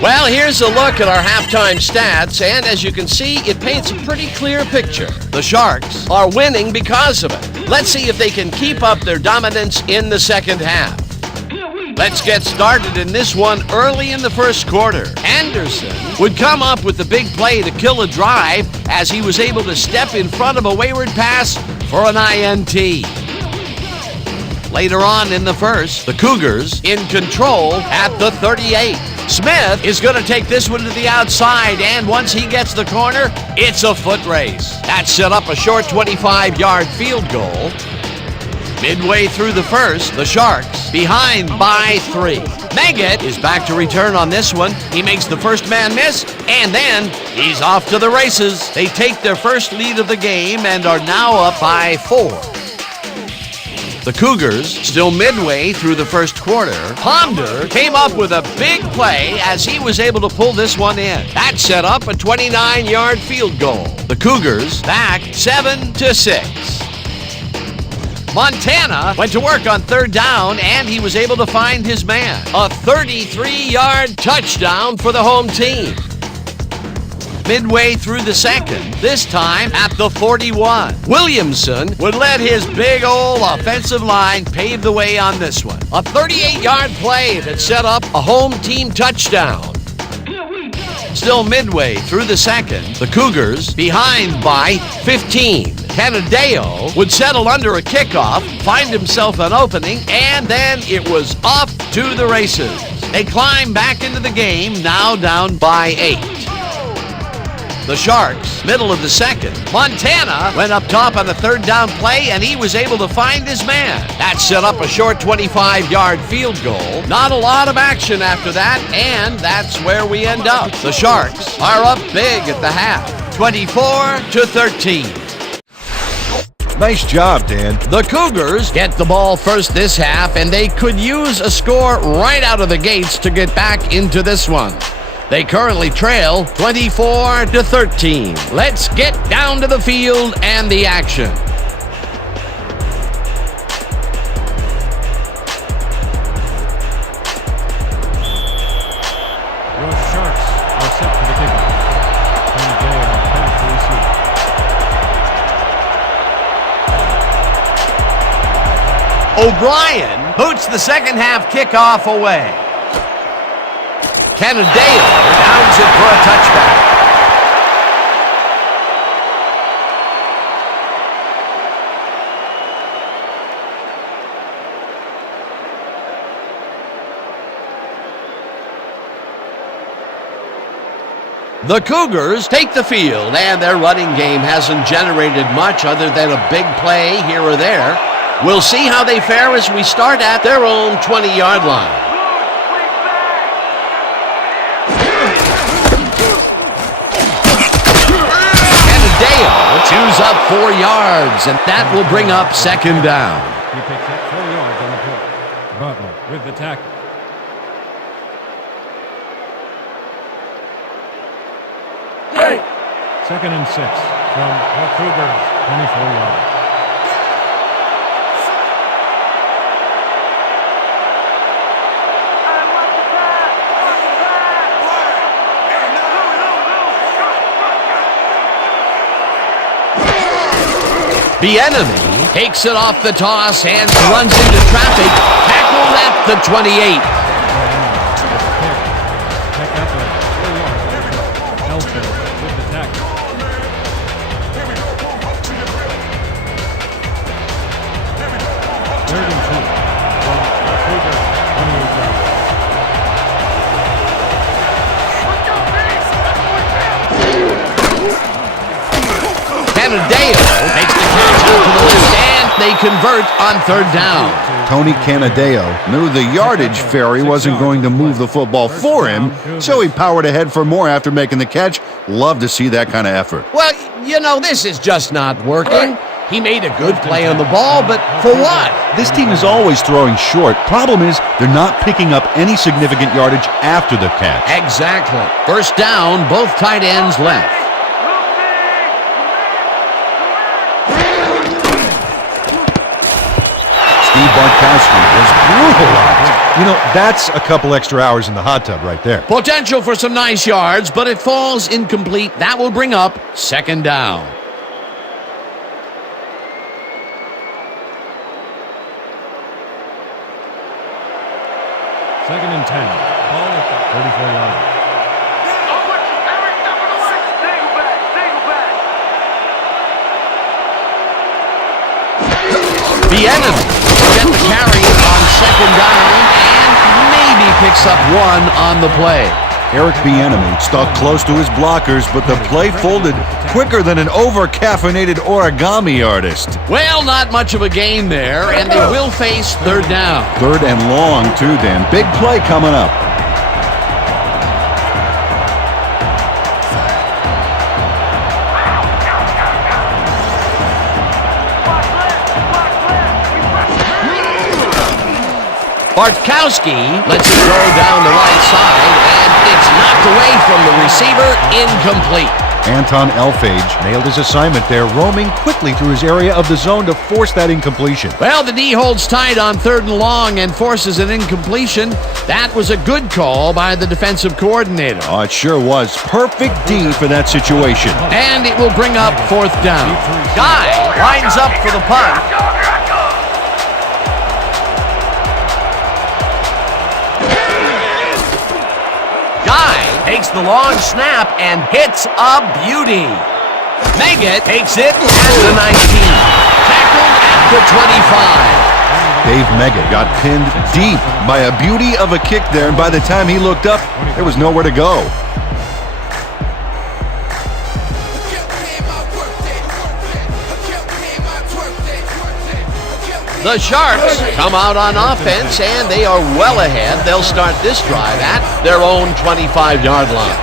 Well, here's a look at our halftime stats, and as you can see, it paints a pretty clear picture. The Sharks are winning because of it. Let's see if they can keep up their dominance in the second half. Let's get started in this one early in the first quarter. Anderson would come up with the big play to kill a drive as he was able to step in front of a wayward pass for an INT. Later on in the first, the Cougars in control at the 38. Smith is going to take this one to the outside, and once he gets the corner, it's a foot race. That set up a short 25-yard field goal. Midway through the first, the Sharks behind by 3. Meggett is back to return on this one. He makes the first man miss, and then he's off to the races. They take their first lead of the game and are now up by 4. The Cougars, still midway through the first quarter, Ponder came up with a big play as he was able to pull this one in. That set up a 29-yard field goal. The Cougars back 7-6. Montana went to work on 3rd down, and he was able to find his man. A 33-yard touchdown for the home team. Midway through the second, this time at the 41. Williamson would let his big old offensive line pave the way on this one. A 38-yard play that set up a home team touchdown. Still midway through the second, the Cougars behind by 15. Canadeo would settle under a kickoff, find himself an opening, and then it was off to the races. They climb back into the game, now down by 8. The Sharks, middle of the second. Montana went up top on a 3rd down play, and he was able to find his man. That set up a short 25-yard field goal. Not a lot of action after that, and that's where we end up. The Sharks are up big at the half, 24-13. Nice job, Dan. The Cougars get the ball first this half, and they could use a score right out of the gates to get back into this one. They currently trail 24-13. Let's get down to the field and the action. Your Sharks are set for the kickoff. And they are back to receive. O'Brien boots the second half kickoff away. Canadeo downs it for a touchback. The Cougars take the field, and their running game hasn't generated much other than a big play here or there. We'll see how they fare as we start at their own 20-yard line. Canadeo chews up 4 yards, and that will bring up second down. He picks up 4 yards on the play. Butler with the tackle. Second and 6 from the Cougars, 24 yards. Bieniemy takes it off the toss and runs into traffic, tackled at the 28. Pick up a 4 yards. Lofton with the tackle. Third and 2 from the Cougars, 28 yards. Canadeo makes the catch out to the left, and they convert on third down. Tony Canadeo knew the yardage fairy wasn't going to move the football for him, so he powered ahead for more after making the catch. Love to see that kind of effort. Well, you know, this is just not working. He made a good play on the ball, but for what? This team is always throwing short. Problem is, they're not picking up any significant yardage after the catch. Exactly. First down, both tight ends left. Steve Bartkowski was brutalized. You know, that's a couple extra hours in the hot tub right there. Potential for some nice yards, but it falls incomplete. That will bring up second down. Second and 10. Ball at the 34-yard line. Bieniemy get the carry on second down and maybe picks up one on the play. Eric Bieniemy stuck close to his blockers, but the play folded quicker than an over-caffeinated origami artist. Well, not much of a gain there, and they will face third down. Third and long, too, Dan. Big play coming up. Bartkowski lets it go down the right side, and it's knocked away from the receiver, incomplete. Anton Elfage nailed his assignment there, roaming quickly through his area of the zone to force that incompletion. Well, the D holds tight on third and long and forces an incompletion. That was a good call by the defensive coordinator. Oh, it sure was. Perfect D for that situation. And it will bring up fourth down. Guy lines up for the punt. Guy takes the long snap and hits a beauty. Meggett takes it at the 19. Tackled at the 25. Dave Meggett got pinned deep by a beauty of a kick there, and by the time he looked up, there was nowhere to go. The Sharks come out on offense, and they are well ahead. They'll start this drive at their own 25-yard line.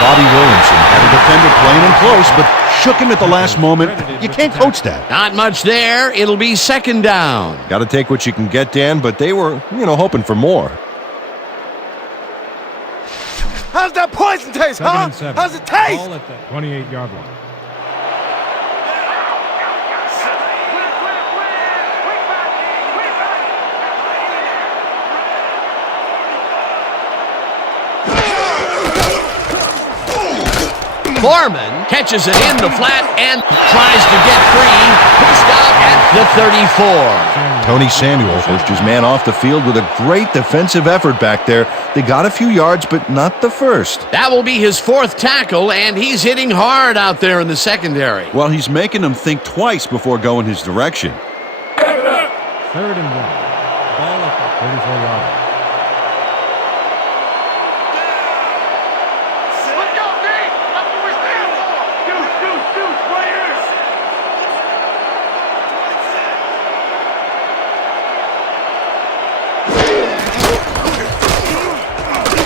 Bobby Williamson had a defender playing him close, but shook him at the last moment. You can't coach that. Not much there. It'll be second down. Got to take what you can get, Dan, but they were, hoping for more. How's that poison taste, Second huh? and 7. How's it taste? Ball at the 28-yard line. Foreman catches it in the flat and tries to get free. Pushed out at the 34. Tony Samuel pushed his man off the field with a great defensive effort back there. They got a few yards, but not the first. That will be his fourth tackle, and he's hitting hard out there in the secondary. Well, he's making them think twice before going his direction. 3rd and 1. Ball at the 34-yard line. Let's go, D! That's what we stand for! Deuce, players!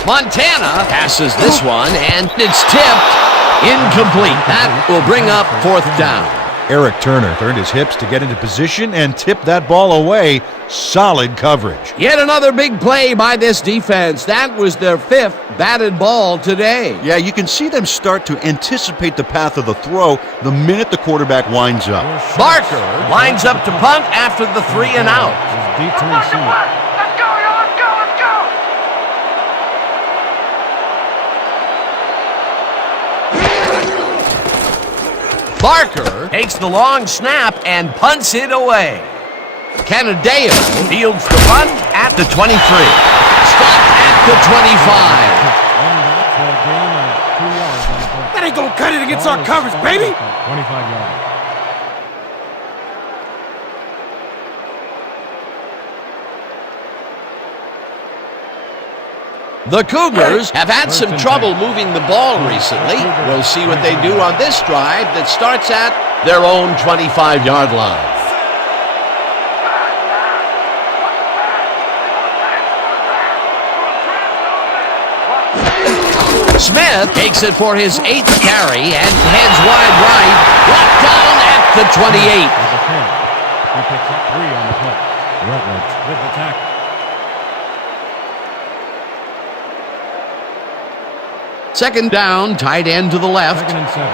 Montana passes this one, and it's tipped. Incomplete. That will bring up 4th down. Eric Turner turned his hips to get into position and tipped that ball away. Solid coverage. Yet another big play by this defense. That was their 5th batted ball today. Yeah, you can see them start to anticipate the path of the throw the minute the quarterback winds up. Barker lines up to punt after the 3 and out. Deep to receive. Let's go, y'all! Let's go! Barker Takes the long snap and punts it away. Canadeo Fields the punt at the 23. stopped at the 25. For a gain of 2 yards on the play. That ain't gonna cut it against our coverage, baby! 25 yards. The Cougars have had some trouble moving the ball recently. We'll see what they do on this drive that starts at their own 25-yard line. Smith takes it for his 8th carry and heads wide right, brought down at the 28. He picks up 3 on the play. Rutledge with the tackle. Second down, tight end to the left. 2nd and 7.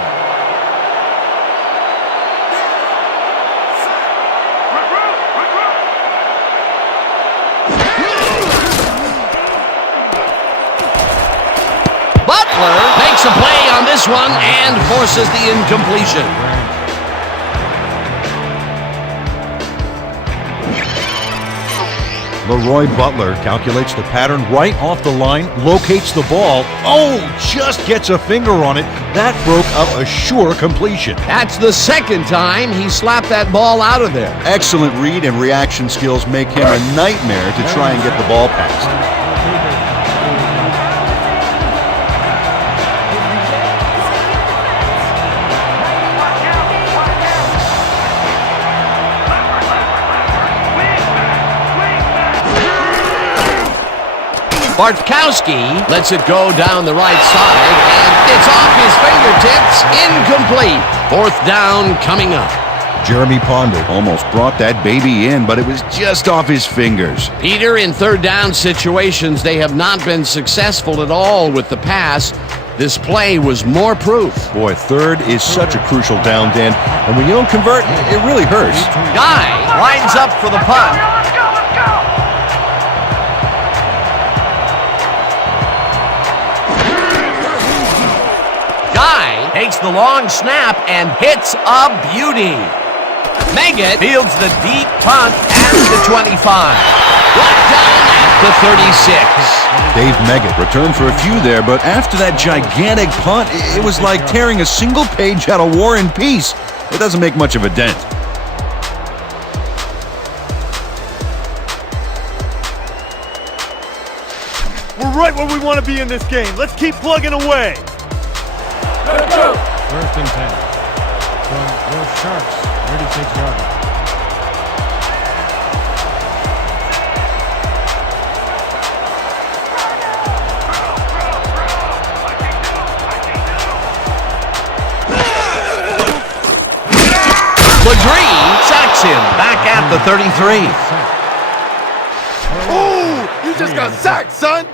Butler makes a play on this one and forces the incompletion. Leroy Butler calculates the pattern right off the line, locates the ball. Oh, just gets a finger on it. That broke up a sure completion. That's the 2nd time he slapped that ball out of there. Excellent read and reaction skills make him a nightmare to try and get the ball past. Bartkowski lets it go down the right side, and it's off his fingertips. Incomplete. 4th down coming up. Jeremy Ponder almost brought that baby in, but it was just off his fingers. Peter, in 3rd down situations, they have not been successful at all with the pass. This play was more proof. Boy, 3rd is such a crucial down, Dan, and when you don't convert, it really hurts. Guy lines up for the punt. Let's go! Guy takes the long snap and hits a beauty. Meggett Fields the deep punt at the 25. brought down at the 36. Dave Meggett returned for a few there, but after that gigantic punt, it was like tearing a single page out of War and Peace. It doesn't make much of a dent. We're right where we want to be in this game. Let's keep plugging away. 1st and 10. From your Sharks, 36-yard line. Ladree sacks him back at the 33. Ooh, you just got sacked, son.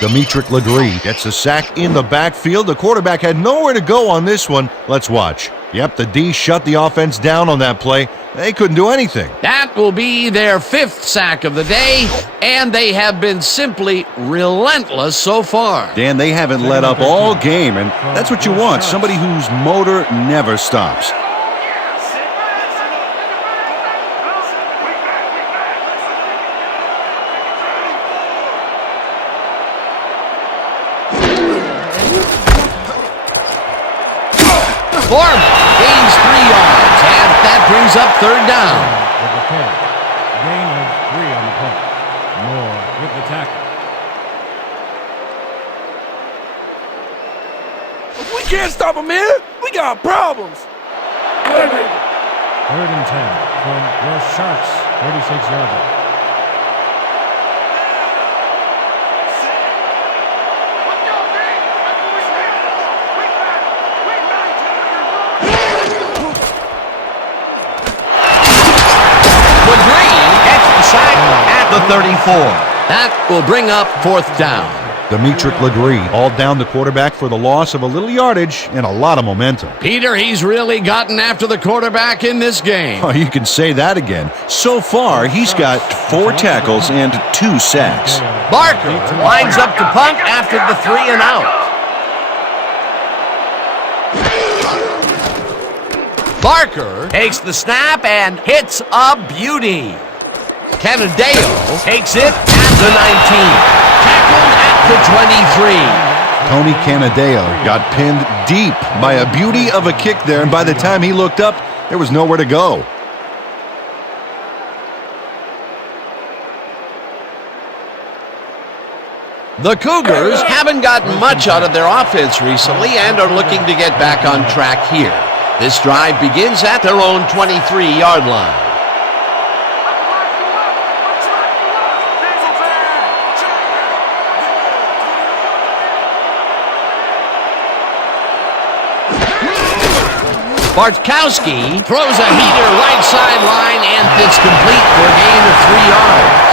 Demetric Ladree gets a sack in the backfield. The quarterback had nowhere to go on this one. Let's watch. Yep, the D shut the offense down on that play. They couldn't do anything. That will be their 5th sack of the day, and they have been simply relentless so far. Dan, they haven't let up all game, and that's what you want, somebody whose motor never stops. Foreman gains 3 yards, and that brings up 3rd down. With the carry. Gain of 3 on the play. Moore with the tackle. We can't stop him, man. We got problems. 3rd and 10 from your Sharks, 36-yard line. At the 34. That will bring up 4th down. Demetric Legree hauled down the quarterback for the loss of a little yardage and a lot of momentum. Peter, he's really gotten after the quarterback in this game. Oh, you can say that again. So far, he's got 4 tackles and 2 sacks. Barker lines up to punt after the 3 and out. Barker Takes the snap and hits a beauty. Canadeo Takes it at the 19. tackled at the 23. Tony Canadeo got pinned deep by a beauty of a kick there, and by the time he looked up, there was nowhere to go. The Cougars haven't gotten much out of their offense recently and are looking to get back on track here. This drive begins at their own 23-yard line. Bartkowski throws a heater right sideline, and it's complete for a gain of 3 yards.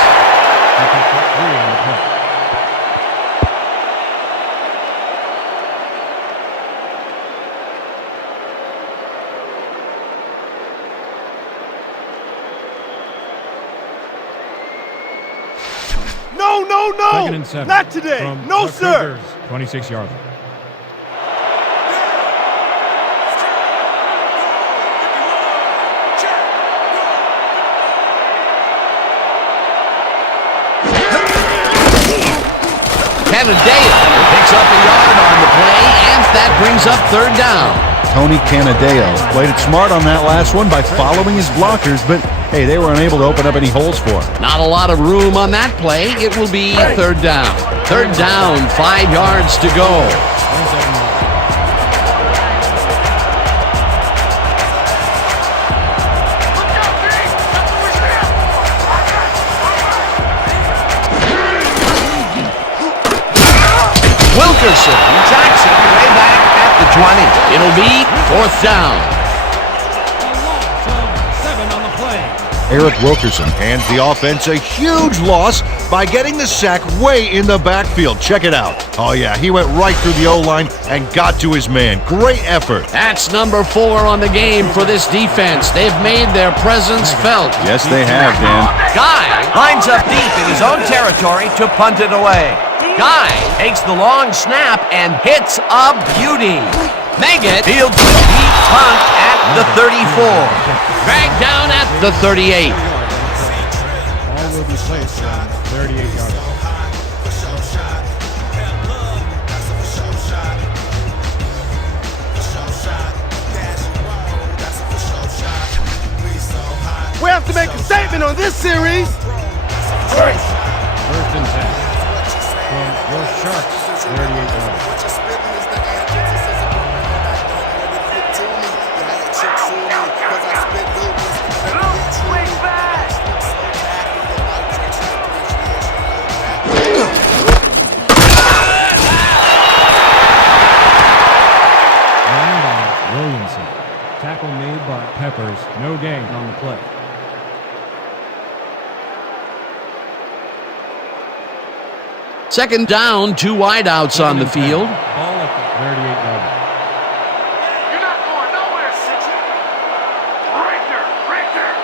No, no, no! 2nd and 7. Not today! From No, the sir! Cougars, 26-yard line. Canadeo picks up a yard on the play, and that brings up 3rd down. Tony Canadeo played it smart on that last one by following his blockers, but hey, they were unable to open up any holes for him. Not a lot of room on that play. It will be 3rd down. 3rd down, 5 yards to go. Wilkerson Tracks it way back at the 20. It'll be 4th down. Eric Wilkerson hands the offense a huge loss by getting the sack way in the backfield. Check it out. Oh, yeah, he went right through the O-line and got to his man. Great effort. That's number 4 on the game for this defense. They've made their presence felt. Yes, they have, Dan. Guy lines up deep in his own territory to punt it away. Guy takes the long snap and hits a beauty. Meggett Fields a deep punt at the 34. dragged down at the 38. All will be placed on 38-yard line. We have to make a statement on this series! 1st and 10. From your Sharks, 38-yard line. Tackle made by Peppers. No gain on the play. Second down, 2 wideouts on the field. Ball at the 38-yard line. You're not going nowhere, 60. Right there, right there.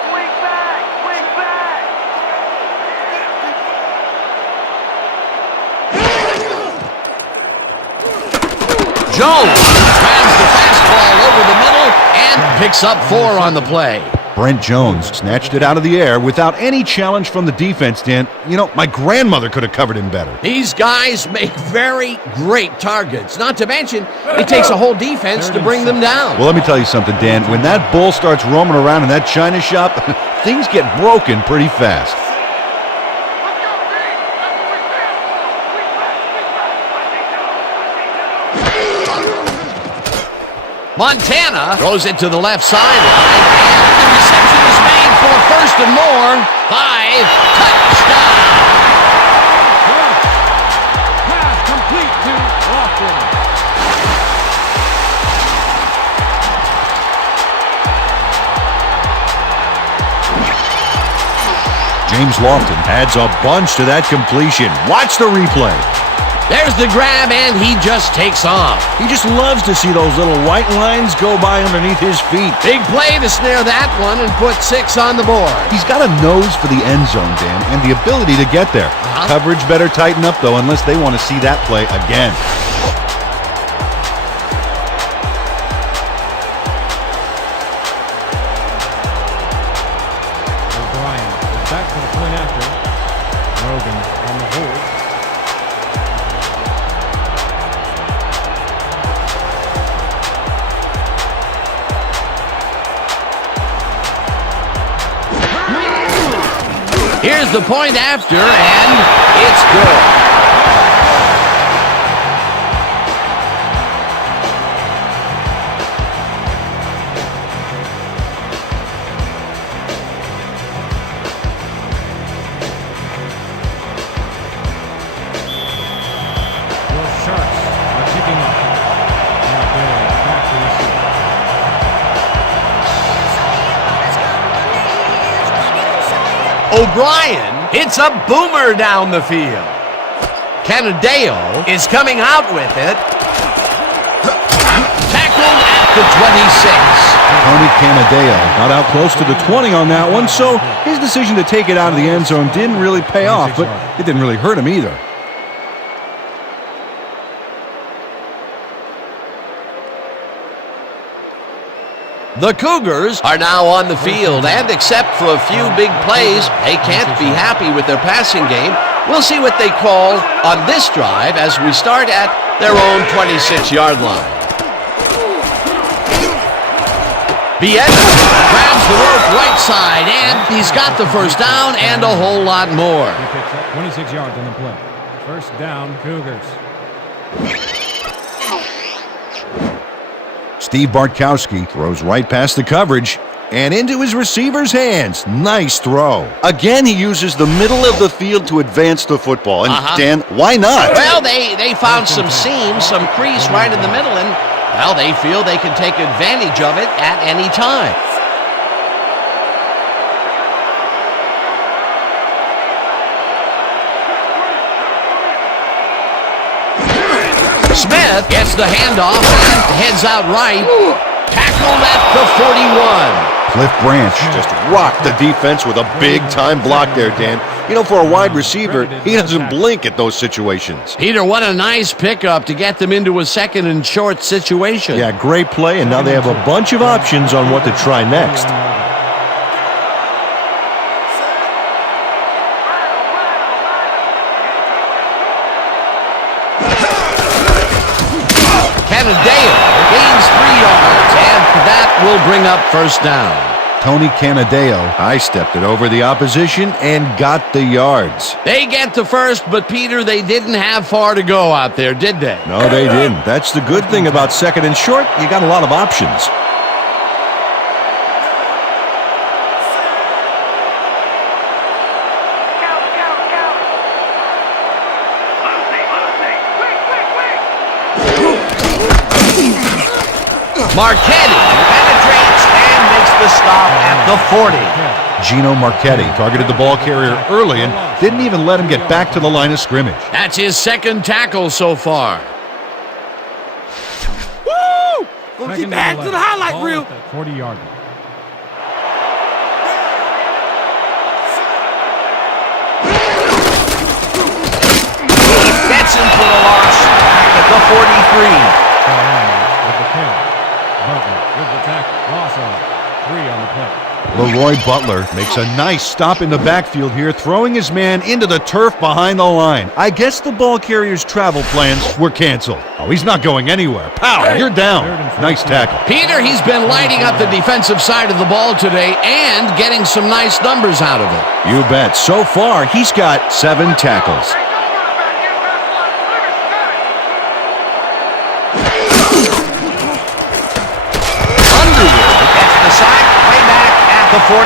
Jones grabs the fastball over the middle and picks up 4 on the play. Brent Jones snatched it out of the air without any challenge from the defense, Dan. You know, my grandmother could have covered him better. These guys make very great targets. Not to mention, it takes a whole defense to bring them down. Well, let me tell you something, Dan. When that bull starts roaming around in that china shop, things get broken pretty fast. Montana throws it to the left sideline, and the reception is made for first and more. 5, touchdown! Pass complete to Lofton. James Lofton adds a bunch to that completion. Watch the replay. There's the grab, and he just takes off. He just loves to see those little white lines go by underneath his feet. Big play to snare that one and put 6 on the board. He's got a nose for the end zone, Dan, and the ability to get there. Coverage better tighten up, though, unless they want to see that play again. O'Brien is back for the point after. Grogan on the hold. Here's the point after, and it's good. Your Sharks are kicking off. Now Barry back to receive. O'Brien hits a boomer down the field. Canadeo is coming out with it. Tackled at the 26. Tony Canadeo got out close to the 20 on that one, so his decision to take it out of the end zone didn't really pay off, but it didn't really hurt him either. The Cougars are now on the field, and except for a few big plays, they can't be happy with their passing game. We'll see what they call on this drive as we start at their own 26-yard line. Bieta grabs the rope right side, and he's got the first down and a whole lot more. He picks up 26 yards on the play. First down, Cougars. Steve Bartkowski throws right past the coverage and into his receiver's hands. Nice throw. Again, he uses the middle of the field to advance the football. And Dan, why not? Well, they found some seams, some crease right in the middle, and, well, they feel they can take advantage of it at any time. Smith gets the handoff and heads out right. Tackled at the 41. Cliff Branch just rocked the defense with a big-time block there, Dan. You know, for a wide receiver, he doesn't blink at those situations. Peter, what a nice pickup to get them into a second and short situation. Yeah, great play, and now they have a bunch of options on what to try next. Canadeo gains 3 yards, and that will bring up first down. Tony Canadeo high-stepped it over the opposition and got the yards. They get the first, but Peter, they didn't have far to go out there, did they? No, they didn't. That's the good thing about second and short. You got a lot of options. Marchetti penetrates and makes the stop at the 40. Gino Marchetti targeted the ball carrier early and didn't even let him get back to the line of scrimmage. That's his second tackle so far. Woo! Gonna keep adding to the highlight reel. 40-yard line. Gets him for the loss back at the 43. Butler with the tackle. Loss of 3 on the play. Leroy Butler makes a nice stop in the backfield here, throwing his man into the turf behind the line. I guess the ball carrier's travel plans were canceled. Oh, he's not going anywhere. Pow, you're down. Nice tackle. Peter, he's been lighting up the defensive side of the ball today and getting some nice numbers out of it. You bet. So far, he's got 7 tackles. The 48.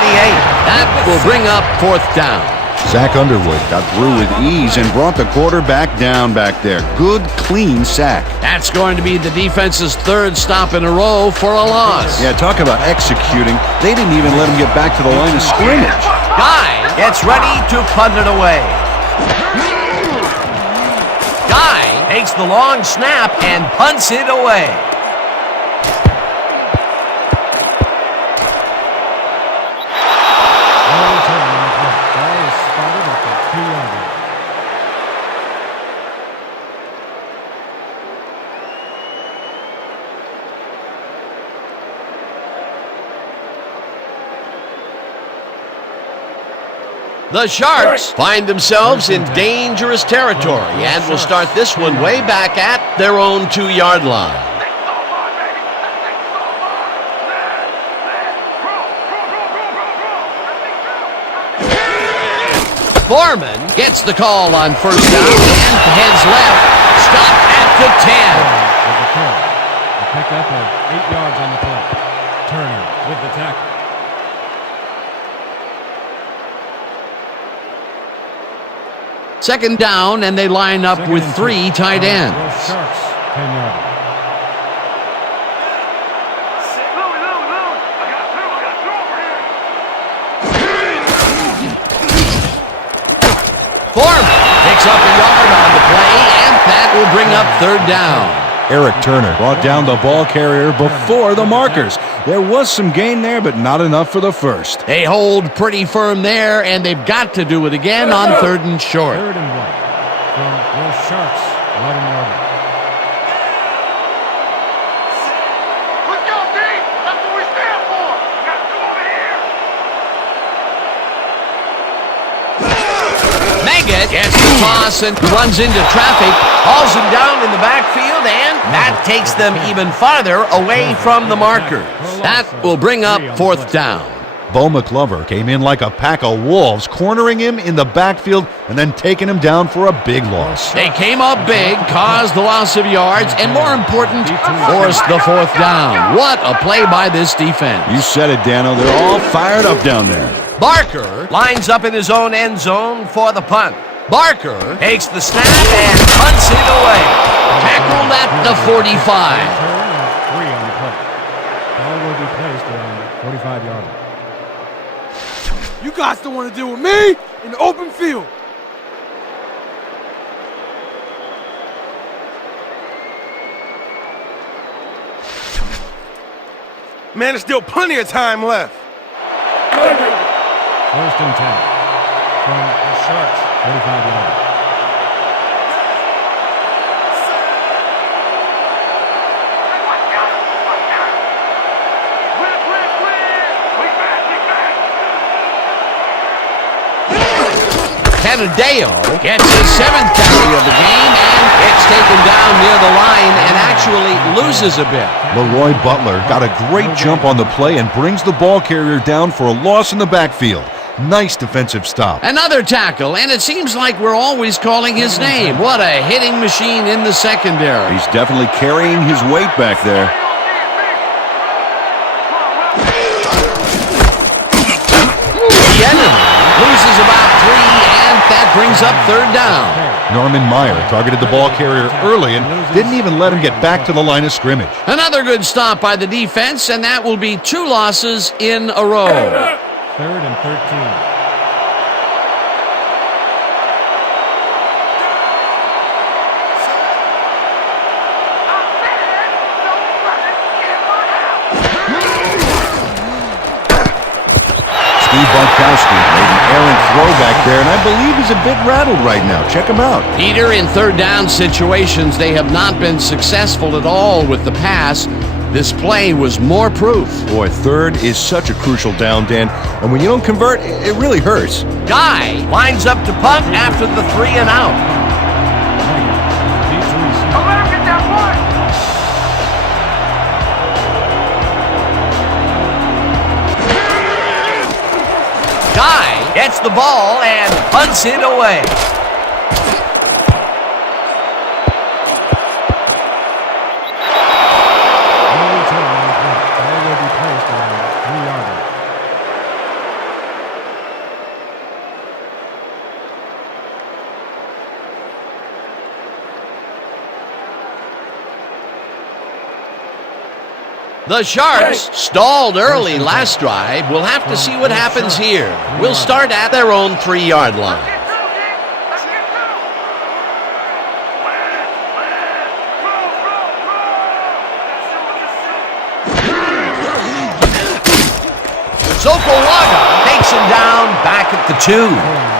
That will bring up 4th down. Zach Underwood got through with ease and brought the quarterback down back there. Good, clean sack. That's going to be the defense's 3rd stop in a row for a loss. Yeah, talk about executing. They didn't even let him get back to the line of scrimmage. Guy gets ready to punt it away. Guy takes the long snap and punts it away. The Sharks find themselves in dangerous territory and will start this one way back at their own 2-yard line. Foreman gets the call on 1st down and heads left. Stopped at the 10. A pickup of 8 yards on the play. Turner with the tackle. Second down, and they line up with 3 tight ends. Sharks, 10-yarder. Foreman picks up a yard on the play, and that will bring up 3rd down. Eric Turner brought down the ball carrier before the markers. There was some gain there, but not enough for the first. They hold pretty firm there, and they've got to do it again on 3rd and short. 3rd and 1 from the Sharks, 11-yarder. Let's go, D! That's what we stand for! Got 2 over here! Maggot gets the toss and runs into traffic, hauls him down in the backfield, and that takes them even farther away from the markers. That will bring up 4th down. Bo McLover came in like a pack of wolves, cornering him in the backfield and then taking him down for a big loss. They came up big, caused the loss of yards, and more important, forced the 4th down. What a play by this defense. You said it, Dano. They're all fired up down there. Barker Lines up in his own end zone for the punt. Barker Takes the snap and punts it away. tackled at the 45. Turn and 3 on the play. Ball will be placed around 45-yarder. You guys don't want to deal with me in the open field. Man, there's still plenty of time left. 1st and 10 from the Sharks, 45-yarder. Canadeo gets his 7th carry of the game and gets taken down near the line and actually loses a bit. Leroy Butler got a great jump on the play and brings the ball carrier down for a loss in the backfield. Nice defensive stop. Another tackle, and it seems like we're always calling his name. What a hitting machine in the secondary. He's definitely carrying his weight back there. The enemy loses about 3, and that brings up 3rd down. Norman Meyer targeted the ball carrier early and didn't even let him get back to the line of scrimmage. Another good stop by the defense, and that will be 2 losses in a row. 3rd and 13. Steve Bunkowski made an errant throw back there, and I believe he's a bit rattled right now. Check him out. Peter, in 3rd down situations, they have not been successful at all with the pass. This play was more proof. Boy, third is such a crucial down, Dan. And when you don't convert, it really hurts. Guy lines up to punt after the 3 and out. Don't let him get that point. Guy gets the ball and punts it away. The Sharks stalled early last drive. We'll have to see what happens here. We'll start at their own 3-yard line. Get through, Dick. Let's get through. Sopolaga Takes him down back at the 2.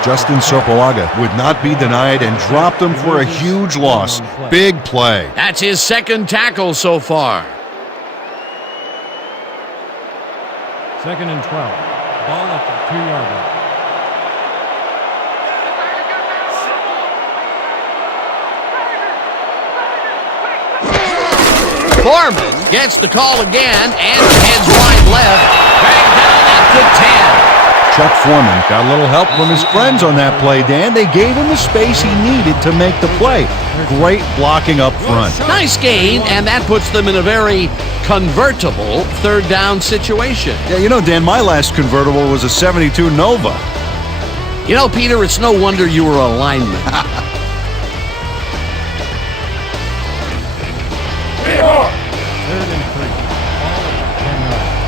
Justin Sopolaga would not be denied and dropped him for a huge loss. Big play. That's his second tackle so far. 2nd and 12. Ball at the 2-yard line. Foreman gets the call again and heads wide left. Dragged down at the 10. Chuck Foreman got a little help from his friends on that play, Dan. They gave him the space he needed to make the play. Great blocking up front. Nice gain, and that puts them in a very convertible 3rd down situation. Yeah, you know, Dan, my last convertible was a 72 Nova. You know, Peter, it's no wonder you were a lineman. 3rd and 3. Ball at the 10-yard line.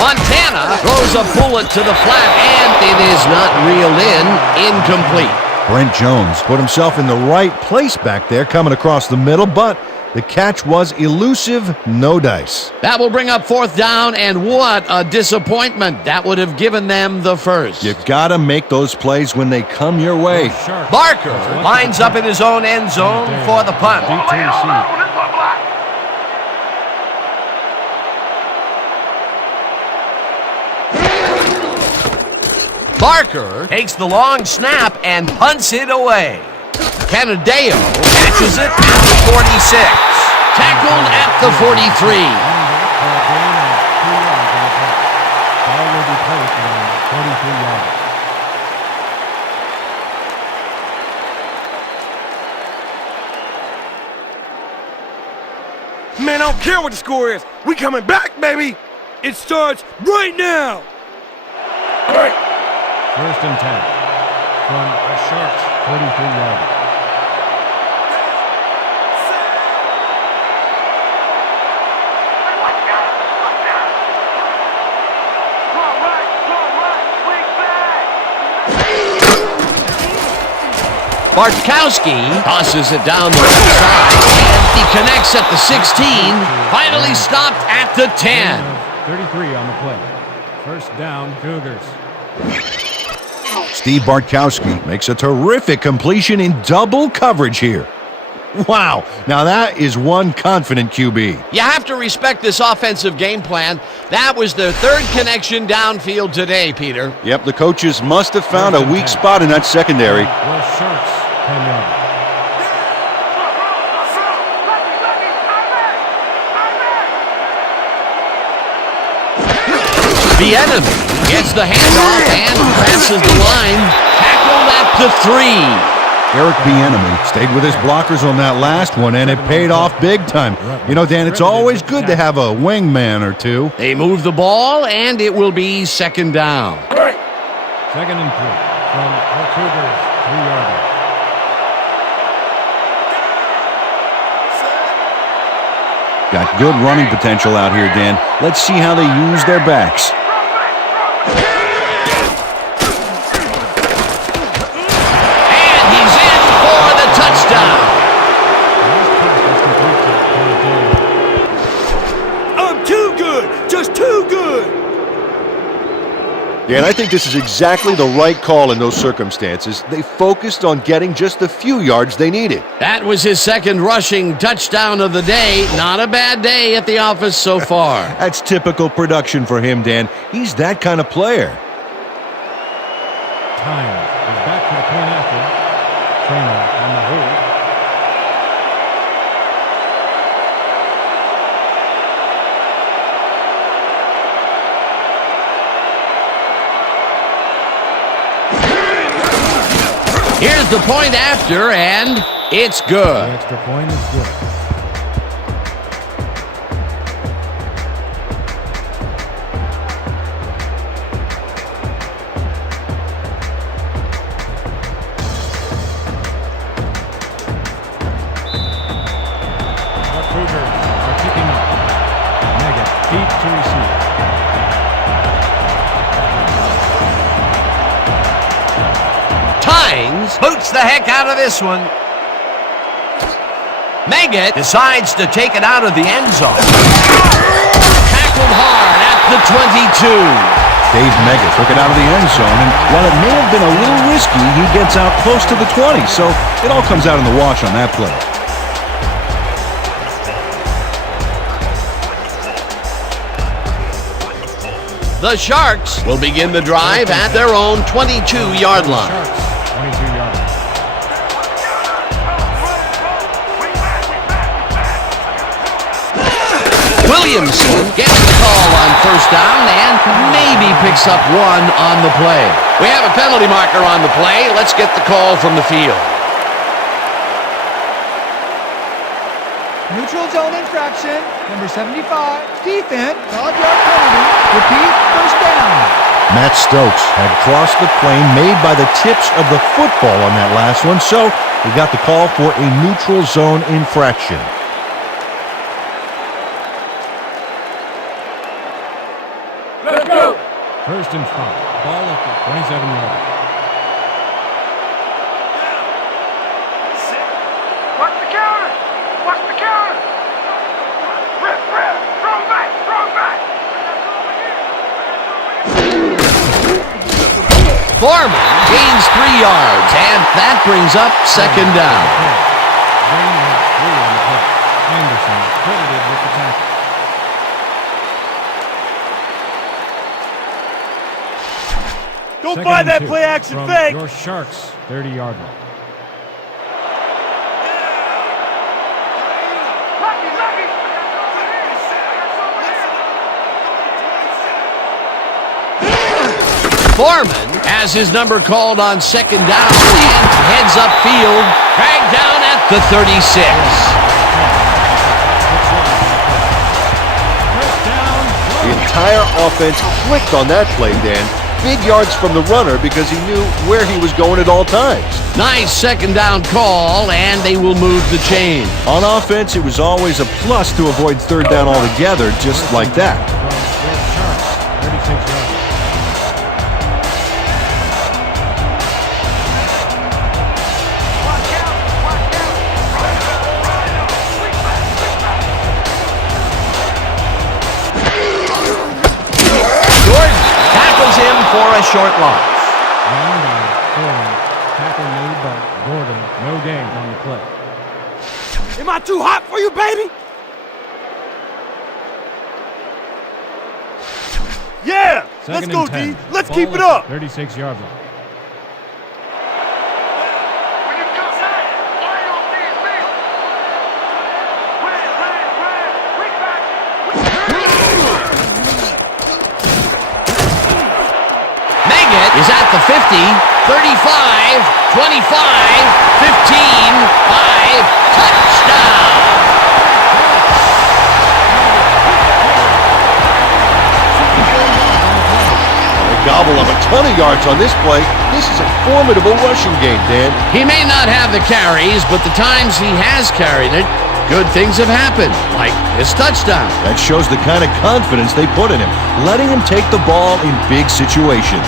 Montana throws a bullet to the flat, and it is not reeled in. Incomplete. Brent Jones put himself in the right place back there, coming across the middle, but the catch was elusive, no dice. That will bring up 4th down, and what a disappointment. That would have given them the first. You gotta make those plays when they come your way. Barker Lines up in his own end zone for the punt. Lay it all out. What it look like? Barker Takes the long snap and punts it away. Canadeo Catches it at the 46. tackled at the 43. Ball will be placed on 43-yard line. Man, I don't care what the score is. We coming back, baby. It starts right now. 1st and 10. From the Sharks' 43-yard line. Bartkowski tosses it down the left side, and he connects at the 16. Finally stopped at the 10. 33 on the play. 1st down, Cougars. Steve Bartkowski makes a terrific completion in double coverage here. Wow, now that is one confident QB. You have to respect this offensive game plan. That was their 3rd connection downfield today, Peter. Yep, the coaches must have found a weak spot in that secondary. The Sharks, 10-yard line. The enemy gets the handoff and passes the line. Tackled at the 3. Eric Bieniemy stayed with his blockers on that last one, and it paid off big time. You know, Dan, it's always good to have a wingman or two. They move the ball, and it will be 2nd down. 2nd and 3 from the Cougars, 3-yard line. Got good running potential out here, Dan. Let's see how they use their backs. And he's in for the touchdown. I'm too good. Just too good. Yeah, and I think this is exactly the right call in those circumstances. They focused on getting just the few yards they needed. That was his second rushing touchdown of the day. Not a bad day at the office so far. That's typical production for him, Dan. He's that kind of player. Time is back to the point after. Trainer on the hold. Here's the point after, and it's good. The extra point is good. The Cougars are keeping up. Mega deep to receive. Tynes boots the heck out of this one. Meggett decides to take it out of the end zone. Tackled hard at the 22. Dave Meggett took it out of the end zone, and while it may have been a little risky, he gets out close to the 20, so it all comes out in the wash on that play. The Sharks will begin the drive at their own 22-yard line. Sharks, 22-yard line. Williamson gets the call on first down and maybe picks up one on the play. We have a penalty marker on the play. Let's get the call from the field. Neutral zone infraction, number 75, defense, 12-yard penalty, repeat, first down. Matt Stokes had crossed the plane made by the tips of the football on that last one, so he got the call for a neutral zone infraction. Let's go. First and 5. Ball at the 27-yard line. Watch the counter. Watch the counter. Rip, rip. Throw back. Throw back. Foreman gains 3 yards, and that brings up second down. Gain of 3 on the play. Anderson credited with the tackle. Don't Second buy and that 2 play action from fake. Your Sharks, 30-yard line. Lucky, lucky. Foreman has his number called on second down and heads upfield, dragged down at the 36. First down. The entire offense clicked on that play, Dan. Big yards from the runner because he knew where he was going at all times. Nice second down call, and they will move the chain. On offense, it was always a plus to avoid third down altogether, just like that. From your Sharks, 36 yards. Him for a short loss. Long down, Foreman. Tackle made by Grogan. No gain on the play. Am I too hot for you, baby? Yeah! Let's Second go, and 10. D. Let's Ball keep it at up. the 36-yard line. When you come back, line on defense. Red. Quick back. Meggett is at the 50, 35, 25, 15, 5, touchdown! They gobble up a ton of yards on this play. This is a formidable rushing game, Dan. He may not have the carries, but the times he has carried it, good things have happened, like his touchdown. That shows the kind of confidence they put in him, letting him take the ball in big situations.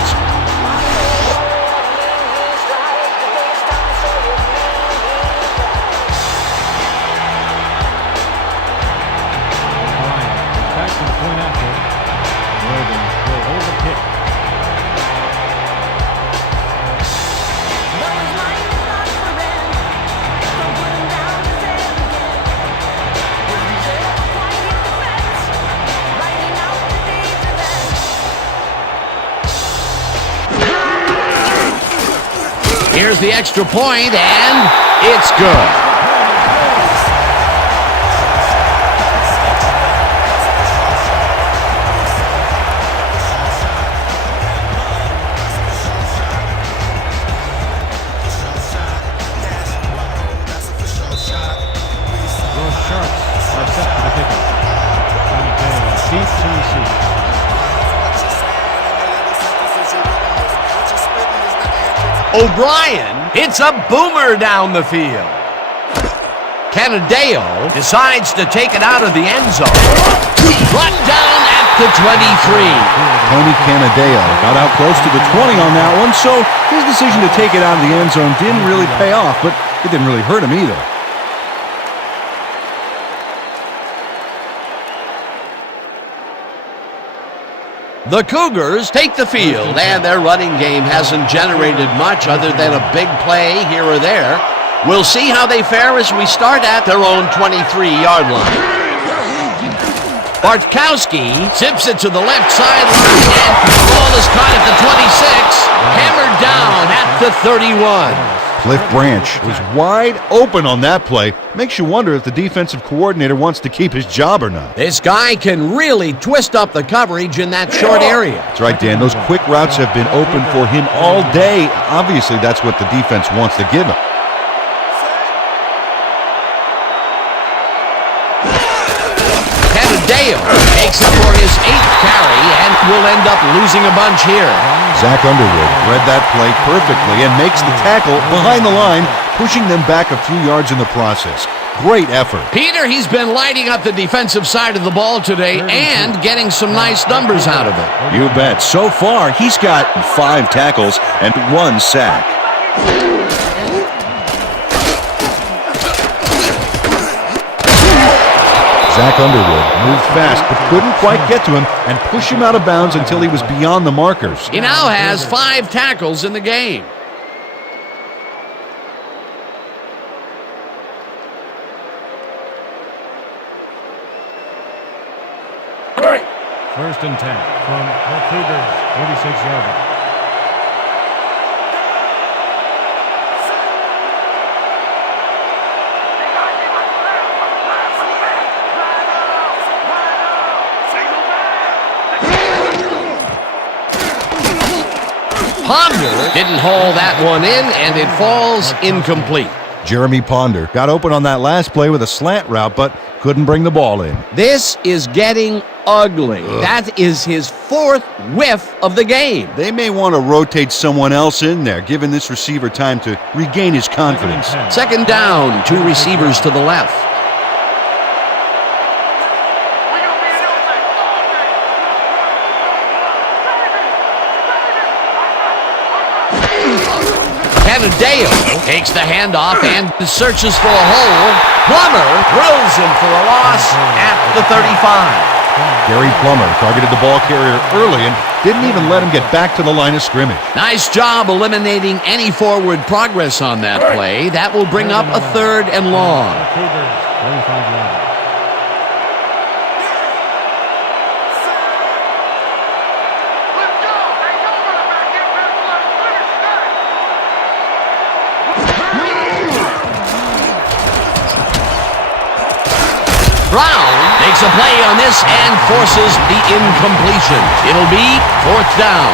Back to the point after. Grogan will hold the kick. Here's the extra point, and it's good. O'Brien hits a boomer down the field. Canadeo decides to take it out of the end zone. Brought down at the 23. Tony Canadeo got out close to the 20 on that one, so his decision to take it out of the end zone didn't really pay off, but it didn't really hurt him either. The Cougars take the field, and their running game hasn't generated much other than a big play here or there. We'll see how they fare as we start at their own 23-yard line. Bartkowski zips it to the left sideline, and the ball is caught at the 26, hammered down at the 31. Cliff Branch was wide open on that play. Makes you wonder if the defensive coordinator wants to keep his job or not. This guy can really twist up the coverage in that short area. That's right, Dan. Those quick routes have been open for him all day. Obviously, that's what the defense wants to give him. Canadeo takes it for his 8th carry and will end up losing a bunch here. Zach Underwood read that play perfectly and makes the tackle behind the line, pushing them back a few yards in the process. Great effort. Peter, he's been lighting up the defensive side of the ball today and getting some nice numbers out of it. You bet. So far, he's got 5 tackles and 1 sack. Zach Underwood moved fast but couldn't quite get to him and push him out of bounds until he was beyond the markers. He now has 5 tackles in the game. First and 10 from the Cougars, 36-yarder. Ponder didn't haul that one in, and it falls incomplete. Jeremy Ponder got open on that last play with a slant route, but couldn't bring the ball in. This is getting ugly. That is his 4th whiff of the game. They may want to rotate someone else in there, giving this receiver time to regain his confidence. 2nd down, 2 receivers to the left. Canadeo takes the handoff and searches for a hole. Plummer drills him for a loss at the 35. Gary Plummer targeted the ball carrier early and didn't even let him get back to the line of scrimmage. Nice job eliminating any forward progress on that play. That will bring up a 3rd and long. Cougars, 35-yarder. Brown makes a play on this and forces the incompletion. It'll be 4th down.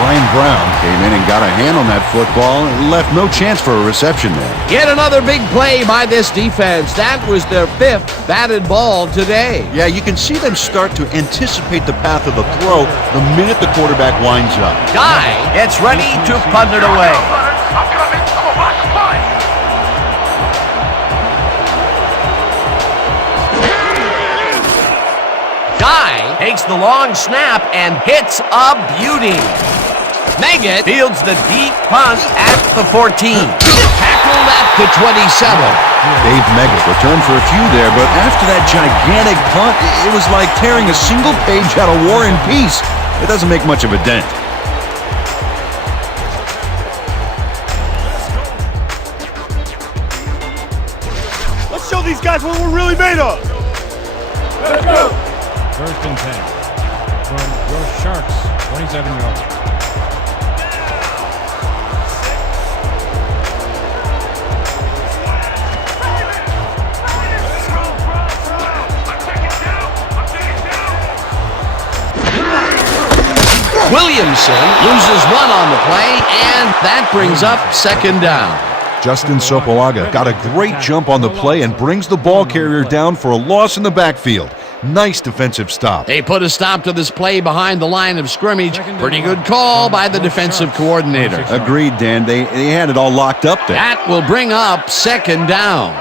Brian Brown came in and got a hand on that football and left no chance for a reception there. Yet another big play by this defense. That was their 5th batted ball today. Yeah, you can see them start to anticipate the path of the throw the minute the quarterback winds up. Guy gets ready to punt it away. I'm coming. I'm about to punt. Guy takes the long snap and hits a beauty. Meggett Fields the deep punt at the 14. tackled at the 27. Dave Meggett returned for a few there, but after that gigantic punt, it was like tearing a single page out of War and Peace. It doesn't make much of a dent. Let's show these guys what we're really made of. Let's go. First and 10 from your Sharks, 27 yards. Williamson loses one on the play, and that brings up second down. Justin Sopolaga got a great jump on the play and brings the ball carrier down for a loss in the backfield. Nice defensive stop. They put a stop to this play behind the line of scrimmage. Pretty good call by the defensive coordinator. Agreed, Dan. They had it all locked up there. That will bring up second down.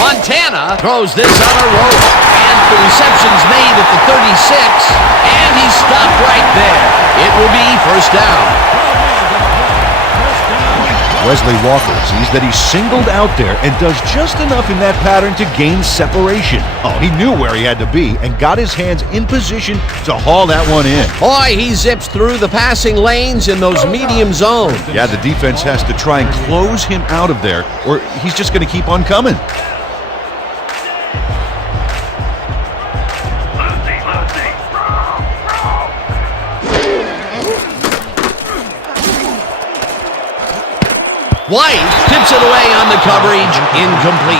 Montana throws this on a rope, and the reception's made at the 36, and he's stopped right there. It will be first down. Wesley Walker sees that he's singled out there and does just enough in that pattern to gain separation. Oh, he knew where he had to be and got his hands in position to haul that one in. Boy, he zips through the passing lanes in those medium zones. Yeah, the defense has to try and close him out of there, or he's just going to keep on coming. White tips it away on the coverage, incomplete.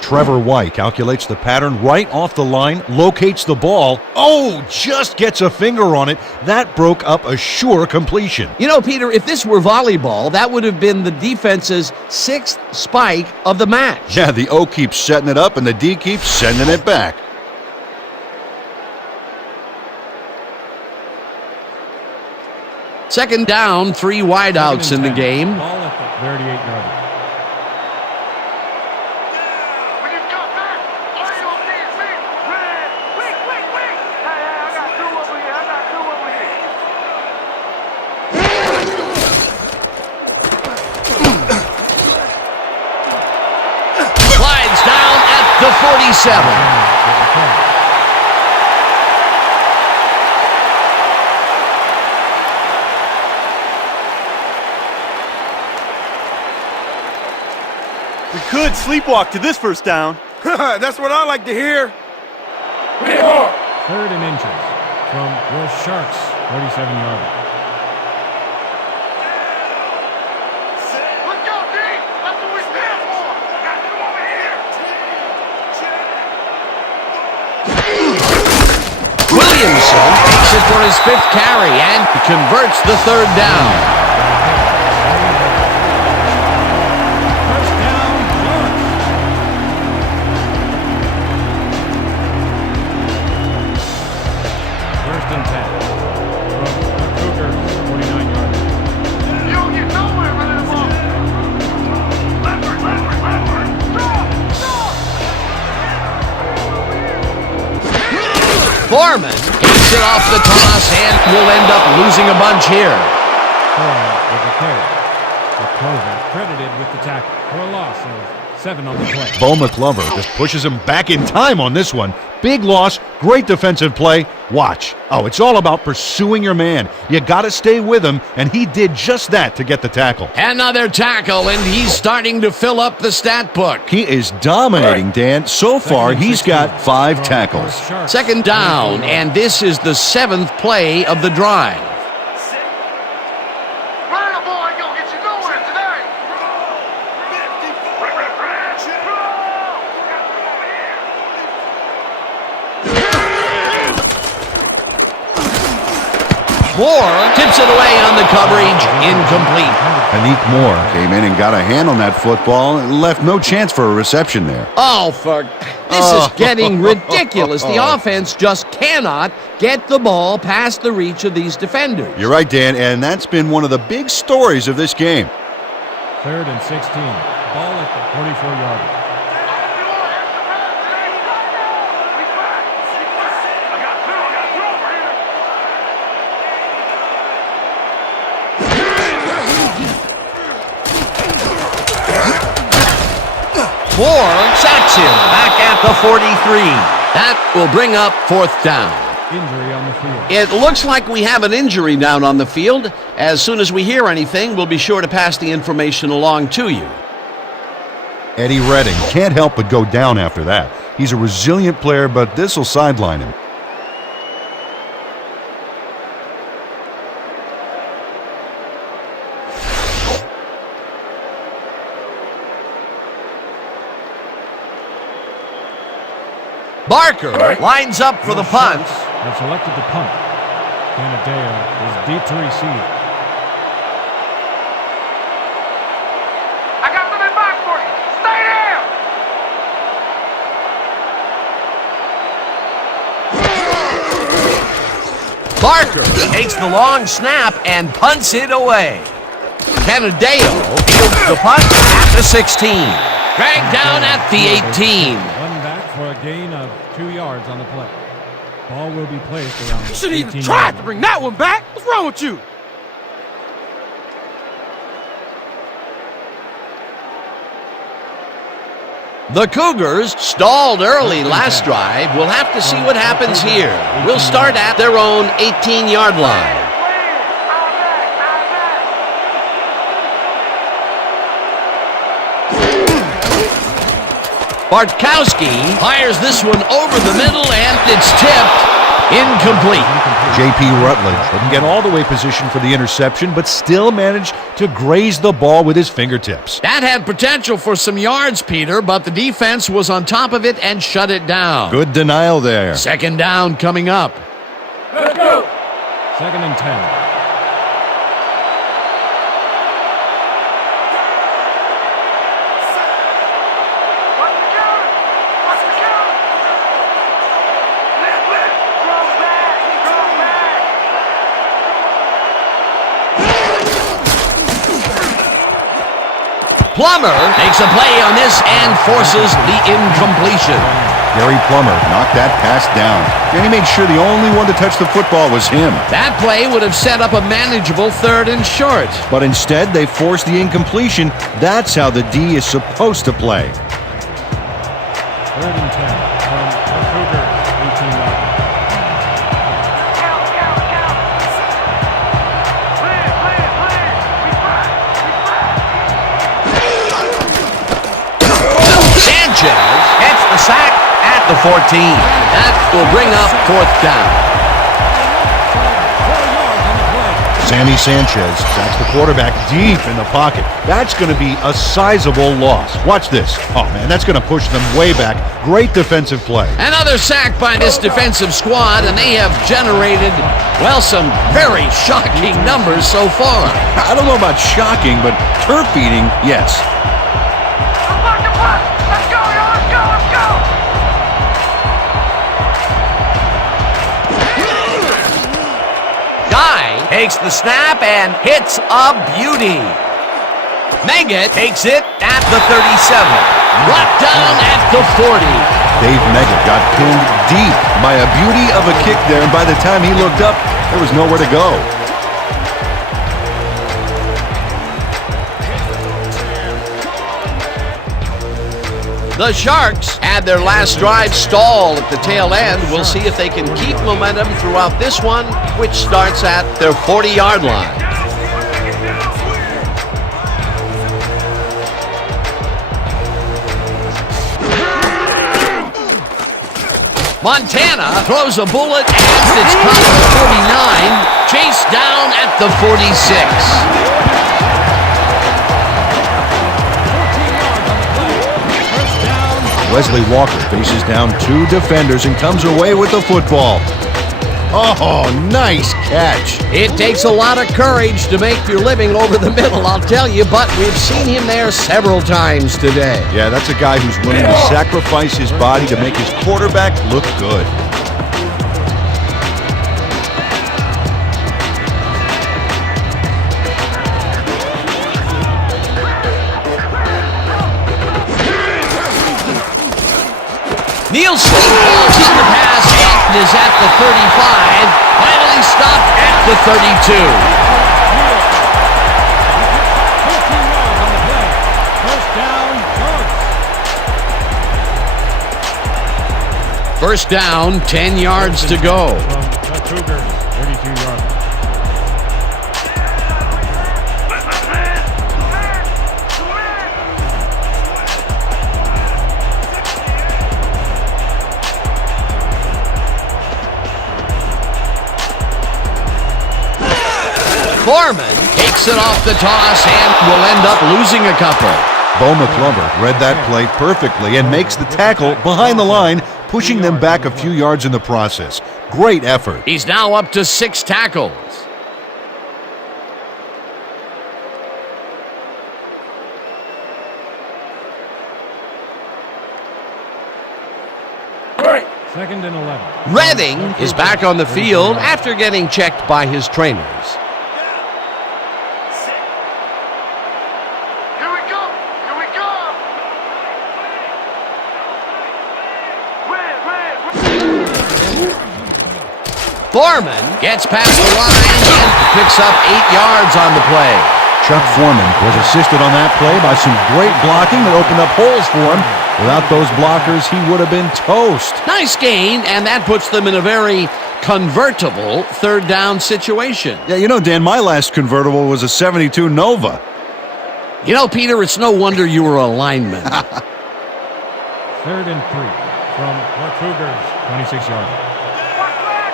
Trevor White calculates the pattern right off the line, locates the ball. Oh, just gets a finger on it. That broke up a sure completion. You know, Peter, if this were volleyball, that would have been the defense's 6th spike of the match. Yeah, the O keeps setting it up and the D keeps sending it back. Second down, 3 wideouts in the game. Ball at the 38-yard. Slides down at the 47. We could sleepwalk to this first down. That's what I like to hear. 3rd and inches from your Sharks, 47-yard. Let's go, D! That's what we stand for! Got you over here! Williamson takes it for his 5th carry and converts the 3rd down. Foreman takes it off the toss and will end up losing a bunch here. Foreman with the carry. The Clover credited with the tackle for a loss of 7 on the play. Bo McClover just pushes him back in time on this one. Big loss, great defensive play. Watch. Oh, it's all about pursuing your man. You got to stay with him, and he did just that to get the tackle. Another tackle, and he's starting to fill up the stat book. He is dominating, Dan. So far, he's got 5 tackles. Second down, and this is the 7th play of the drive. Moore tips it away on the coverage, incomplete. Anik Moore came in and got a hand on that football and left no chance for a reception there. Oh, this is getting ridiculous. The offense just cannot get the ball past the reach of these defenders. You're right, Dan, and that's been one of the big stories of this game. 3rd and 16. Ball at the 44-yard. Moore sacks him back at the 43. That will bring up 4th down. Injury on the field. It looks like we have an injury down on the field. As soon as we hear anything, we'll be sure to pass the information along to you. Eddie Redding can't help but go down after that. He's a resilient player, but this will sideline him. Barker lines up for the punt. Have selected the punt. Canadeo is deep to receive. I got something back for you. Stay down. Barker takes the long snap and punts it away. Canadeo fields the punt at the 16. Dragged down at the 18. One back for a gain of 2 yards on the play. Ball will be placed around You shouldn't even 18 try yards. to bring that one back. What's wrong with you? The Cougars stalled early last drive. We'll have to see what happens here. We'll start at their own 18-yard line. Bartkowski fires this one over the middle, and it's tipped. Incomplete. J.P. Rutledge couldn't get all the way positioned for the interception, but still managed to graze the ball with his fingertips. That had potential for some yards, Peter, but the defense was on top of it and shut it down. Good denial there. Second down coming up. Let's go. 2nd and 10. Plummer makes a play on this and forces the incompletion. Gary Plummer knocked that pass down, and he made sure the only one to touch the football was him. That play would have set up a manageable 3rd and short. But instead, they forced the incompletion. That's how the D is supposed to play. 3rd and 10 from the Cougars, 18 yards. Sanchez gets the sack at the 14. That will bring up 4th down. Sammy Sanchez sacks the quarterback deep in the pocket. That's going to be a sizable loss. Watch this. Oh, man, that's going to push them way back. Great defensive play. Another sack by this defensive squad, and they have generated, well, some very shocking numbers so far. I don't know about shocking, but turf eating, yes. Guy takes the snap and hits a beauty. Meggett takes it at the 37. Brought down at the 40. Dave Meggett got pinned deep by a beauty of a kick there, and by the time he looked up, there was nowhere to go. The Sharks had their last drive stall at the tail end. We'll see if they can keep momentum throughout this one, which starts at their 40-yard line. Montana throws a bullet and it's caught at the 49, chased down at the 46. Wesley Walker faces down 2 defenders and comes away with the football. Oh, nice catch. It takes a lot of courage to make your living over the middle, I'll tell you, but we've seen him there several times today. Yeah, that's a guy who's willing to sacrifice his body to make his quarterback look good. Nielsen falls in the pass and is at the 35, finally stopped at the 32. First down, 10 yards to go. From the Cougars, 32 yards. Foreman takes it off the toss and will end up losing a couple. Bo McClumber read that play perfectly and makes the tackle behind the line pushing them back a few yards in the process. Great effort. He's now up to 6 tackles. Second and 11. Redding is back on the field after getting checked by his trainers. Here we go! Here we go! Foreman gets past the line and picks up 8 yards on the play. Chuck Foreman was assisted on that play by some great blocking that opened up holes for him. Without those blockers, he would have been toast. Nice gain, and that puts them in a very convertible 3rd down situation. Yeah, you know, Dan, my last convertible was a 72 Nova. You know, Peter, it's no wonder you were a lineman. 3rd and 3 from the Cougars, 26 yards. Walk back!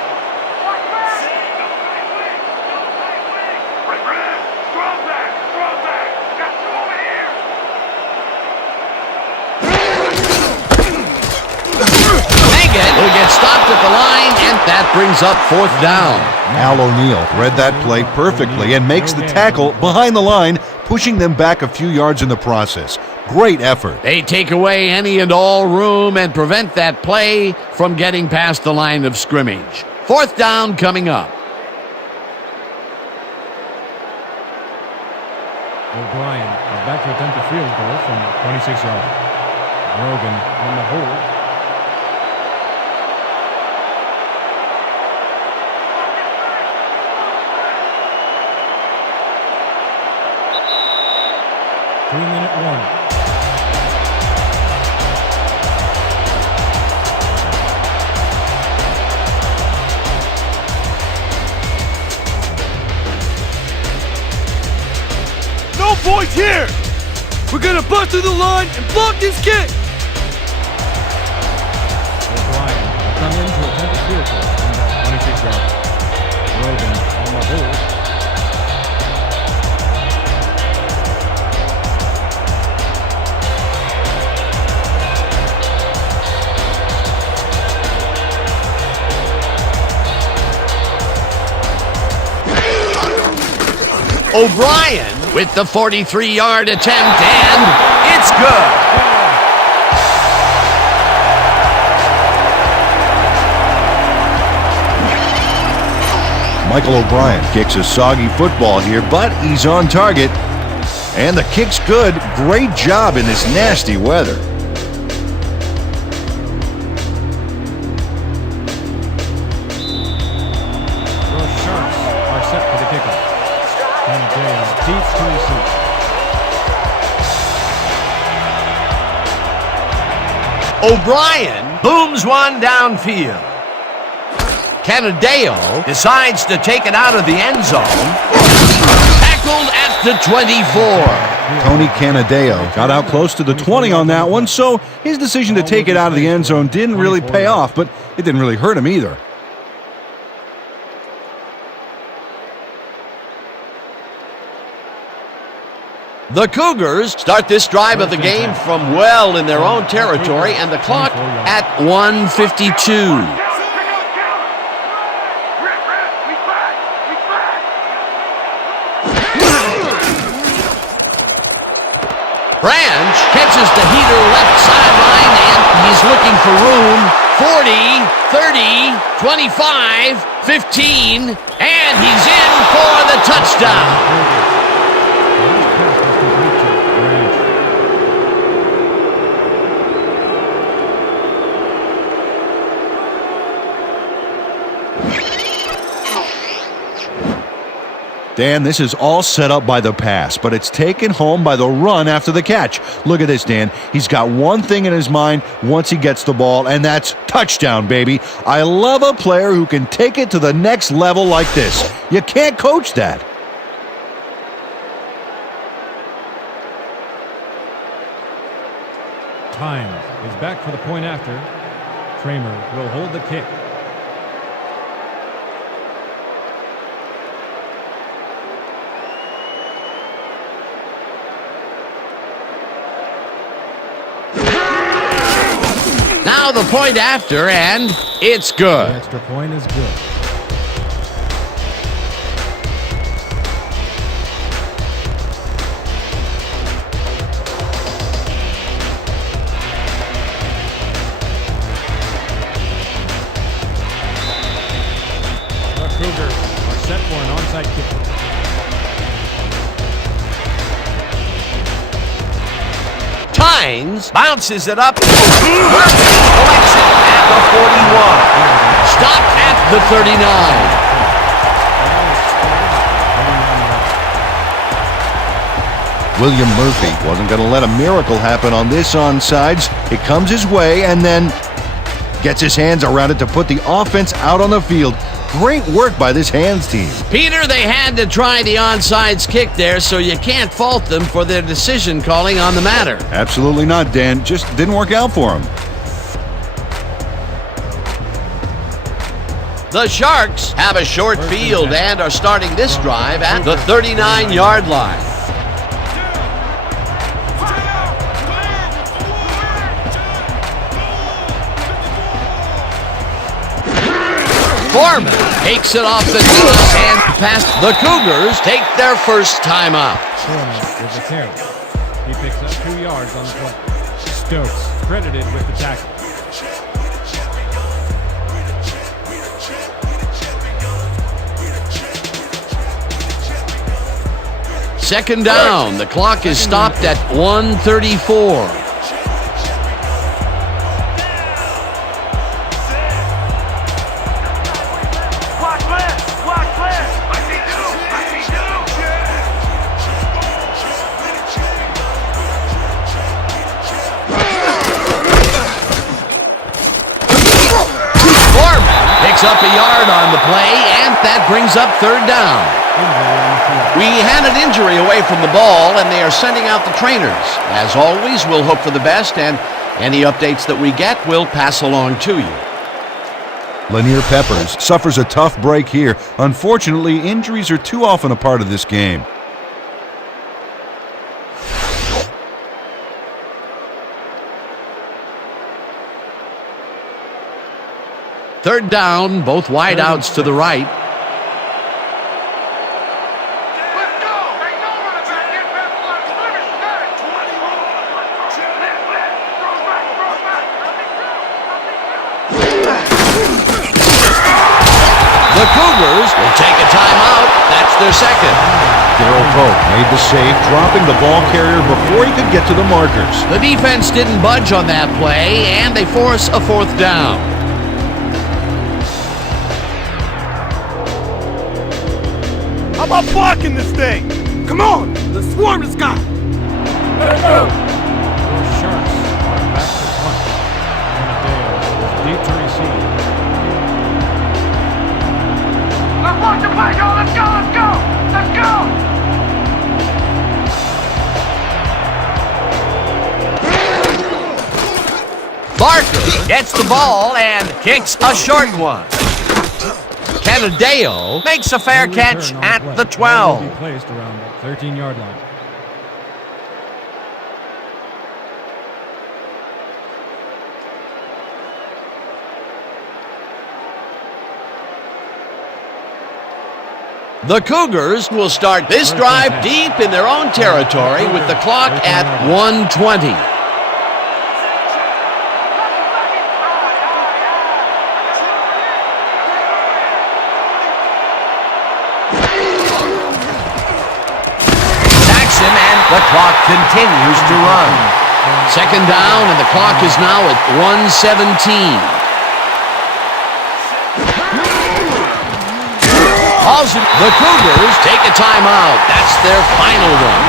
Walk back! Throw back! Throw back! Got 2 over here! Megan will get stopped at the line, and that brings up 4th down. Al O'Neill read that play perfectly and makes the tackle behind the line, pushing them back a few yards in the process. Great effort. They take away any and all room and prevent that play from getting past the line of scrimmage. 4th down coming up. O'Brien is back to attempt a field goal from 26 yards. Grogan on the hold. Three-minute warning. No points here! We're gonna bust through the line and block this kick! O'Brien will come in to attempt a field goal from the 26 yards. Grogan on the hold. O'Brien with the 43-yard attempt, and it's good. Michael O'Brien kicks a soggy football here, but he's on target. And the kick's good. Great job in this nasty weather. Your Sharks are set for the kickoff. Deep to receive. O'Brien booms one downfield. Canadeo decides to take it out of the end zone. Tackled at the 24. Tony Canadeo got out close to the 20 on that one, so his decision to take it out of the end zone didn't really pay off, but it didn't really hurt him either. The Cougars start this drive of the game from well in their own territory, and the clock at 1:52. Branch catches the heater left sideline, and he's looking for room. 40, 30, 25, 15, and he's in for the touchdown. Dan, this is all set up by the pass, but it's taken home by the run after the catch. Look at this, Dan. He's got one thing in his mind once he gets the ball, and that's touchdown, baby. I love a player who can take it to the next level like this. You can't coach that. Time is back for the point after. Kramer will hold the kick. Now the point after, and it's The good. extra point is good. The Cougars are set for an onside kick. Tynes bounces it up. Murphy collects it at the 41. Stopped at the 39. William Murphy wasn't going to let a miracle happen on this onside. It comes his way and then gets his hands around it to put the offense out on the field. Great work by this hands team. Peter, they had to try the onside kick there, so you can't fault them for their decision calling on the matter. Absolutely not, Dan. Just didn't work out for him. The Sharks have a short field and are starting this drive at the 39-yard line. Foreman takes it off the tee and past. The Cougars take their first time out. Foreman with the carry. He picks up 2 yards on the play. Stokes credited with the tackle. Second down. The clock is stopped at 1:34. Up a yard on the play, and that brings up third down. We had an injury away from the ball, and they are sending out the trainers. As always, we'll hope for the best, and any updates that we get, we'll pass along to you. Lanier Peppers suffers a tough break here. Unfortunately, injuries are too often a part of this game. Third down, both wideouts to the right. Let's go! Take over the back end, man. Slimmers, got it. 21. The Cougars will take a timeout. That's their second. Darryl Pope made the save, dropping the ball carrier before he could get to the markers. The defense didn't budge on that play, and they force a fourth down. How about blocking this thing? Come on, the swarm has got it. The Sharks are back to punt. Amadeo is deep to receive. Let's watch the play, y'all. Let's go, let's go. Let's go. Barker gets the ball and kicks a short one. Canadeo makes a fair catch at the 12. Will be placed around the 13-yard line. The Cougars will start this drive deep in their own territory with the clock at 1:20. The clock continues to run. Second down, and the clock is now at 1:17. The Cougars take a timeout. That's their final one.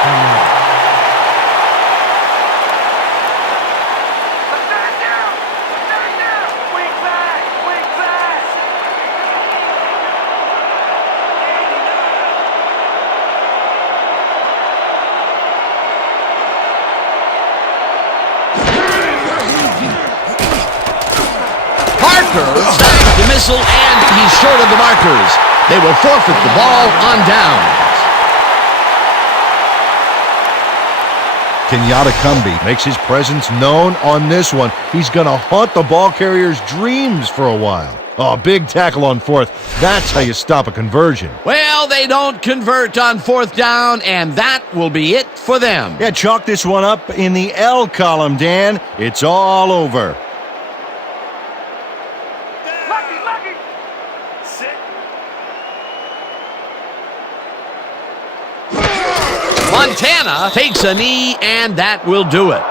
10 yards. Stand down! Stand down! Wing back! Wing back! Parker snagged the missile, and he's short of the markers. They will forfeit the ball on downs. Kenyatta Cumbie makes his presence known on this one. He's going to haunt the ball carrier's dreams for a while. Oh, big tackle on fourth. That's how you stop a conversion. Well, they don't convert on fourth down, and that will be it for them. Yeah, chalk this one up in the L column, Dan. It's all over. Lucky, lucky! Sit. Montana takes a knee, and that will do it.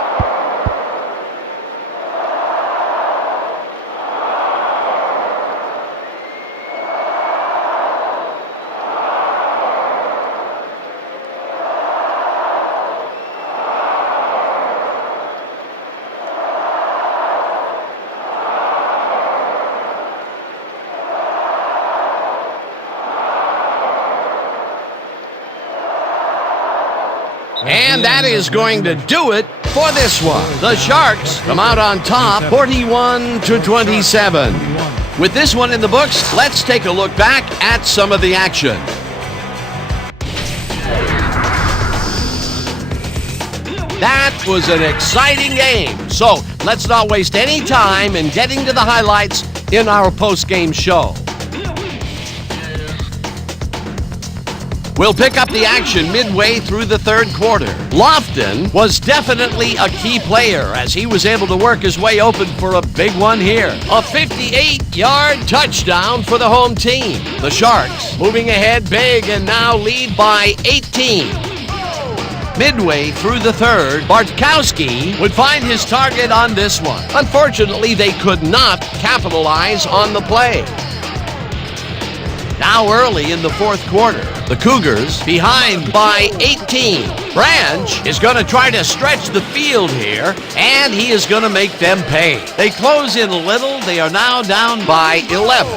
And that is going to do it for this one. The Sharks come out on top, 41-27. With this one in the books, let's take a look back at some of the action. That was an exciting game. So let's not waste any time in getting to the highlights in our post-game show. We'll pick up the action midway through the third quarter. Lofton was definitely a key player as he was able to work his way open for a big one here. A 58-yard touchdown for the home team. The Sharks moving ahead big and now lead by 18. Midway through the third, Bartkowski would find his target on this one. Unfortunately, they could not capitalize on the play. Now early in the fourth quarter, the Cougars behind by 18. Branch is going to try to stretch the field here, and he is going to make them pay. They close in a little. They are now down by 11.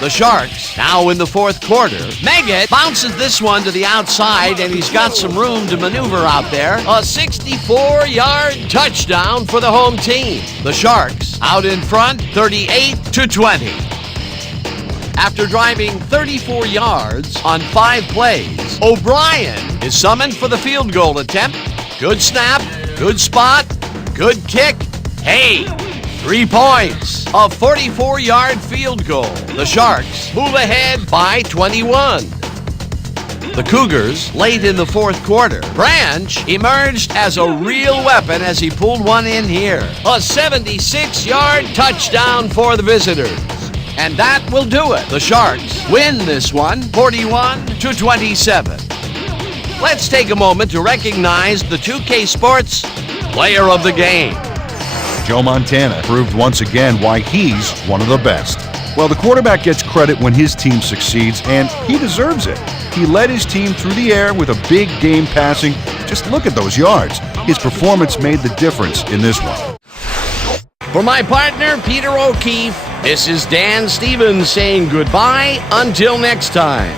The Sharks now in the fourth quarter. Meggett bounces this one to the outside, and he's got some room to maneuver out there. A 64-yard touchdown for the home team. The Sharks out in front, 38-20. After driving 34 yards on 5 plays, O'Brien is summoned for the field goal attempt. Good snap, good spot, good kick. Hey, 3 points. A 44-yard field goal. The Sharks move ahead by 21. The Cougars late in the fourth quarter. Branch emerged as a real weapon as he pulled one in here. A 76-yard touchdown for the visitors. And that will do it. The Sharks win this one, 41-27. Let's take a moment to recognize the 2K Sports Player of the Game. Joe Montana proved once again why he's one of the best. Well, the quarterback gets credit when his team succeeds, and he deserves it. He led his team through the air with a big game passing. Just look at those yards. His performance made the difference in this one. For my partner, Peter O'Keefe, this is Dan Stevens saying goodbye until next time.